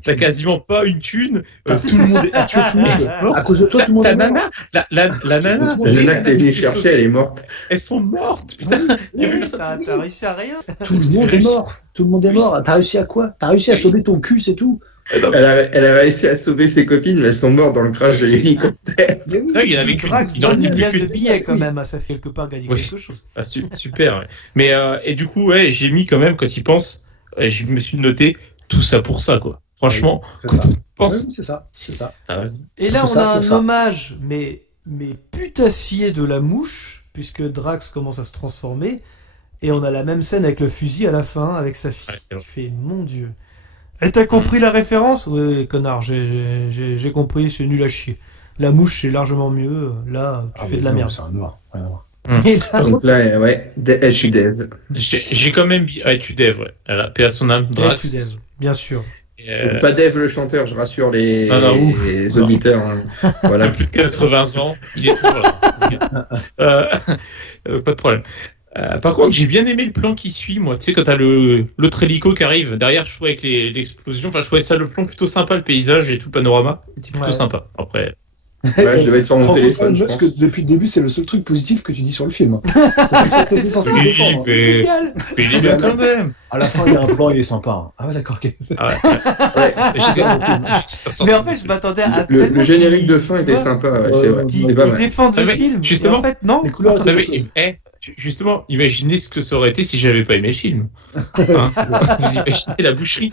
T'as quasiment pas une thune. Tout le monde est. Tu as tout le monde. À cause de toi, tout le monde est mort. La nana que t'es venu chercher, elle est morte. Elles sont mortes, putain. T'as réussi à rien. Tout le monde est mort. Tout le monde est mort. T'as réussi à quoi? T'as réussi à sauver ton cul, c'est tout. Elle a réussi à sauver ses copines, mais elles sont mortes dans le crash de l'hélicoptère. Il y avait Drax donne une pièce de billets quand même, ça fait quelque part gagner quelque chose. Ah, super. Ouais. Mais et du coup, j'ai mis quand même, quand il pense, je me suis noté tout ça pour ça, quoi. Franchement, quand on pense, c'est ça. Et là, on a un hommage, mais putassier de la mouche, puisque Drax commence à se transformer, et on a la même scène avec le fusil à la fin, avec sa fille. Tu fais, mon Dieu. Et t'as compris la référence? Oui, connard, j'ai compris, c'est nul à chier. La mouche, c'est largement mieux. Là, tu fais de la merde. C'est un noir. Donc là, je suis Dave. J'ai quand même tu Dave, ouais. Elle a paix à son âme, Drax. Dave, bien sûr. Pas Dave le chanteur, je rassure les auditeurs. Hein. Voilà. Plus de 80 ans, il est toujours là. Pas de problème. Par contre, j'ai bien aimé le plan qui suit, moi. Tu sais, quand t'as l'autre hélico qui arrive derrière, je trouvais avec l'explosion, enfin, je trouvais ça le plan plutôt sympa, le paysage et tout le panorama. C'était plutôt sympa. Après. Ouais, je devais être sur mon téléphone. Parce que depuis le début, c'est le seul truc positif que tu dis sur le film. C'est censé défendre. Mais il est bien quand même. À la fin, il y a un plan, il est sympa. Ah ouais, d'accord. Mais en fait, je m'attendais à. Le générique de fin était sympa, c'est vrai. Ils défendent le film. Justement. En fait, non. Justement, imaginez ce que ça aurait été si j'avais pas aimé le film. Vous imaginez la boucherie.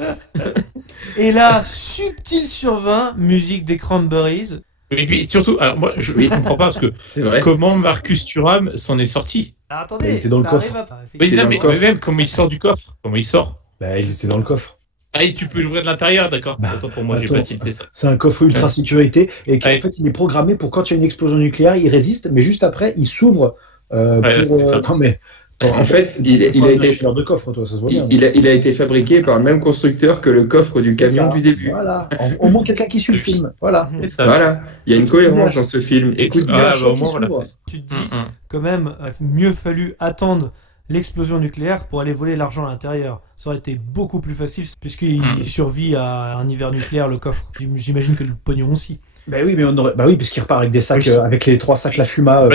Et là, subtil sur 20, musique des Cranberries. Et puis surtout, alors moi je comprends pas parce que comment Marcus Thuram s'en est sorti. Attendez, il était dans le coffre. Oui, mais même comment il sort du coffre, comment il sort. Bah, il était dans le coffre. Ah, et tu peux l'ouvrir de l'intérieur, d'accord. Autant pour moi, j'ai pas tilté ça. C'est un coffre ultra sécurité et qui, en fait, il est programmé pour quand il y a une explosion nucléaire, il résiste, mais juste après, il s'ouvre Non, mais. En fait, il a été de coffre, toi, ça se voit bien. Il a été fabriqué par le même constructeur que le coffre du camion du début. Voilà. Au moins quelqu'un qui suit le film. Voilà. Voilà. Il y a une cohérence dans ce film. Écoute bien. Au moins, voilà, tu te dis, quand même, il a mieux fallu attendre l'explosion nucléaire pour aller voler l'argent à l'intérieur. Ça aurait été beaucoup plus facile puisqu'il survit à un hiver nucléaire, le coffre. J'imagine que le pognon aussi. Ben oui, mais on aurait... oui, puisqu'il repart avec des sacs, avec les 3 sacs La Fuma.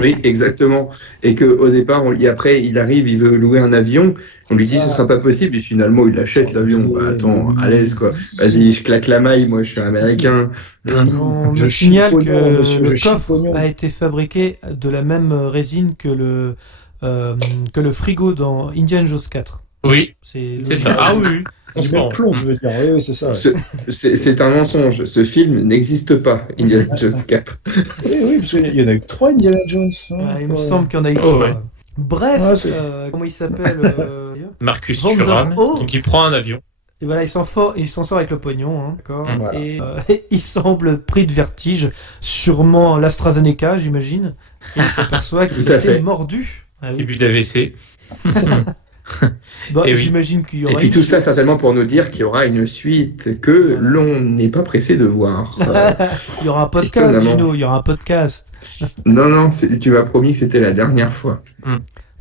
Oui, exactement. Et qu'au départ, après, il arrive, il veut louer un avion. On lui dit ce sera pas possible. Et finalement, il achète l'avion. Bah, attends, à l'aise quoi. Vas-y, je claque la maille. Moi, je suis américain. On me signale que le coffre a été fabriqué de la même résine que le frigo dans Indiana Jones 4. Oui, c'est ça. Ah oui. On sent. Plomb, je veux dire. Oui, c'est ça. C'est un mensonge. Ce film n'existe pas, Indiana Jones 4. Oui, parce qu'il y en a eu 3 Indiana Jones. Il me semble qu'il y en a eu 3. Ouais. Bref, comment il s'appelle Marcus Thuram. Donc il prend un avion. Et voilà, il s'en sort avec le pognon, hein, d'accord. Voilà. Et il semble pris de vertige, sûrement l'AstraZeneca, j'imagine. Et il s'aperçoit qu'il était mordu. Début d'AVC. Bah, j'imagine qu'il y aura. Et puis tout ça certainement pour nous dire qu'il y aura une suite que l'on n'est pas pressé de voir. Il y aura un podcast, Gino, il y aura un podcast. Non, tu m'as promis que c'était la dernière fois.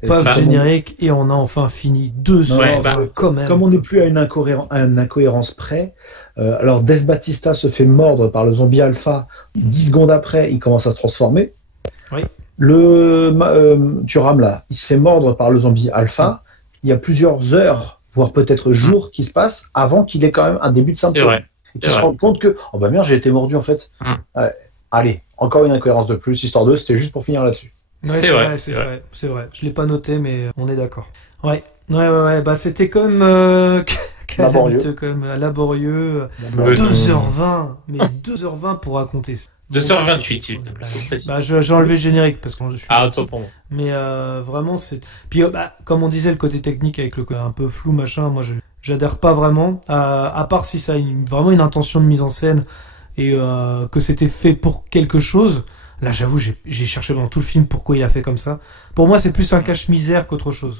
Pas générique et on a enfin fini 2 heures quand même. Comme on n'est plus à une incohérence près, alors Dave Bautista se fait mordre par le zombie alpha. 10 secondes après, il commence à se transformer. Oui. Thuram là, il se fait mordre par le zombie alpha. Il y a plusieurs heures, voire peut-être jours qui se passent avant qu'il ait quand même un début de symptômes. C'est vrai. Et qu'il se rende compte que, oh bah merde, j'ai été mordu en fait. Allez, encore une incohérence de plus, histoire 2, c'était juste pour finir là-dessus. Ouais, c'est vrai. Je l'ai pas noté, mais on est d'accord. Ouais. Bah c'était quand même laborieux. 2h20, mais 2h20 pour raconter ça. 2h28, s'il te plaît. Bah, j'ai enlevé le générique parce que je suis. Toi pour moi. Mais vraiment, c'est. Puis, comme on disait, le côté technique avec le un peu flou, machin, moi, j'adhère pas vraiment. À part si ça a vraiment une intention de mise en scène et que c'était fait pour quelque chose. Là, j'avoue, j'ai cherché dans tout le film pourquoi il a fait comme ça. Pour moi, c'est plus un cache-misère qu'autre chose.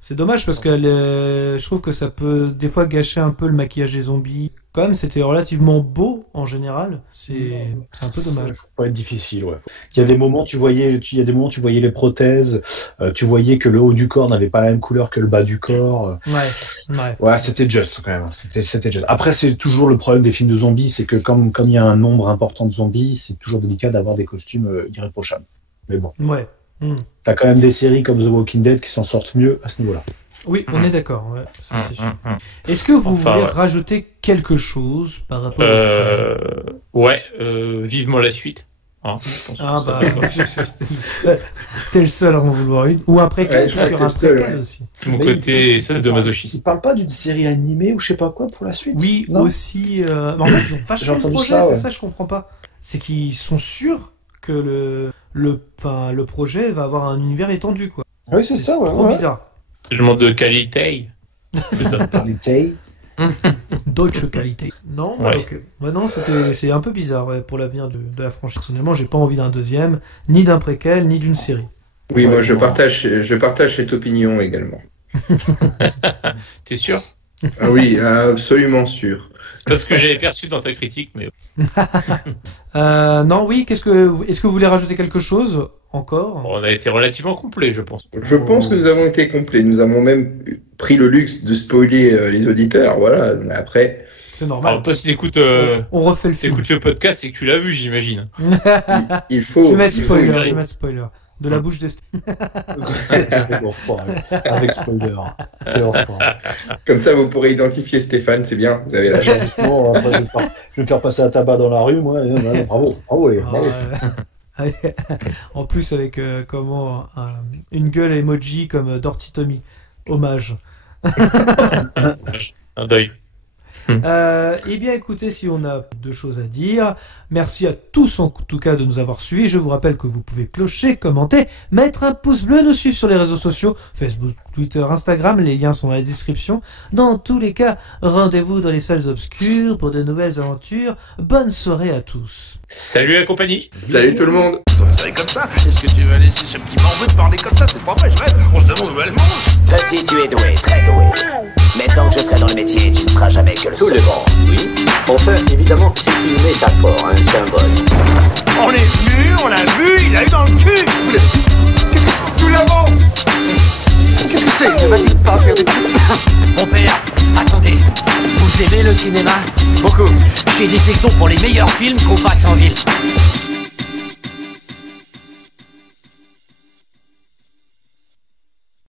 C'est dommage parce que je trouve que ça peut des fois gâcher un peu le maquillage des zombies. Quand même, c'était relativement beau en général. C'est un peu dommage. Faut pas être difficile, ouais. Il y a des moments, tu voyais les prothèses, tu voyais que le haut du corps n'avait pas la même couleur que le bas du corps. Ouais, c'était juste quand même. C'était juste. Après, c'est toujours le problème des films de zombies, c'est que comme il y a un nombre important de zombies, c'est toujours délicat d'avoir des costumes irréprochables. Mais bon. Ouais. T'as quand même des séries comme The Walking Dead qui s'en sortent mieux à ce niveau-là. Oui, on est d'accord. Ouais, ça, c'est sûr. Est-ce que vous voulez rajouter quelque chose par rapport vivement la suite. T'es le seul à en vouloir une. Ou un préquel, parce qu'il y aura un préquel aussi. C'est mon côté de masochisme. Il parle pas d'une série animée ou je sais pas quoi pour la suite. Oui, aussi. En fait, ils ont vachement de projets, c'est ça, je comprends pas. C'est qu'ils sont sûrs que le projet va avoir un univers étendu, quoi. Oui, c'est ça, ouais. Trop bizarre. Je demande de qualité. Qualité. Deutsche Qualité. Non, ok. Non, c'est un peu bizarre pour l'avenir de la franchise. Personnellement, j'ai pas envie d'un deuxième, ni d'un préquel, ni d'une série. Oui, moi je partage cette opinion également. T'es sûr? Oui, absolument sûr. C'est pas ce que j'avais perçu dans ta critique, mais. Non, oui. Est-ce que vous voulez rajouter quelque chose encore? On a été relativement complet, je pense. Je pense que nous avons été complets. Nous avons même pris le luxe de spoiler les auditeurs. Voilà. Mais après. C'est normal. Alors toi, si t'écoutes, on refait le film. T'écoutes le podcast, c'est que tu l'as vu, j'imagine. Il faut. Je vais mettre spoiler. De la bouche d'Estelle. Avec spoiler. Comme ça, vous pourrez identifier Stéphane, c'est bien, vous avez la chance. Bon, après, je vais me faire passer un tabac dans la rue, moi. Bravo. En plus, avec une gueule emoji comme Dorothy Tommy. Hommage. Un deuil. Eh bien écoutez, si on a 2 choses à dire, merci à tous en tout cas de nous avoir suivis. Je vous rappelle que vous pouvez clocher, commenter, mettre un pouce bleu, nous suivre sur les réseaux sociaux, Facebook, Twitter, Instagram, les liens sont dans la description. Dans tous les cas, rendez-vous dans les salles obscures pour de nouvelles aventures. Bonne soirée à tous. Salut la compagnie. Salut tout le monde. Comme ça, est-ce que tu vas laisser ce petit morveux te parler comme ça? C'est pas vrai, je rêve. On se demande où elle mange. Petit, tu es doué, très doué. Mais tant que je serai dans le métier, tu ne seras jamais que le Tout second. dépend, oui. Enfin, évidemment, c'est une métaphore, un symbole. On est venu, on l'a vu, il a eu dans le cul. Qu'est-ce que c'est? Nous l'avons. Qu'est-ce que c'est? Ne va-t-il pas faire des trucs? Mon père, attendez. Vous aimez le cinéma? Beaucoup. J'ai des sections pour les meilleurs films qu'on passe en ville.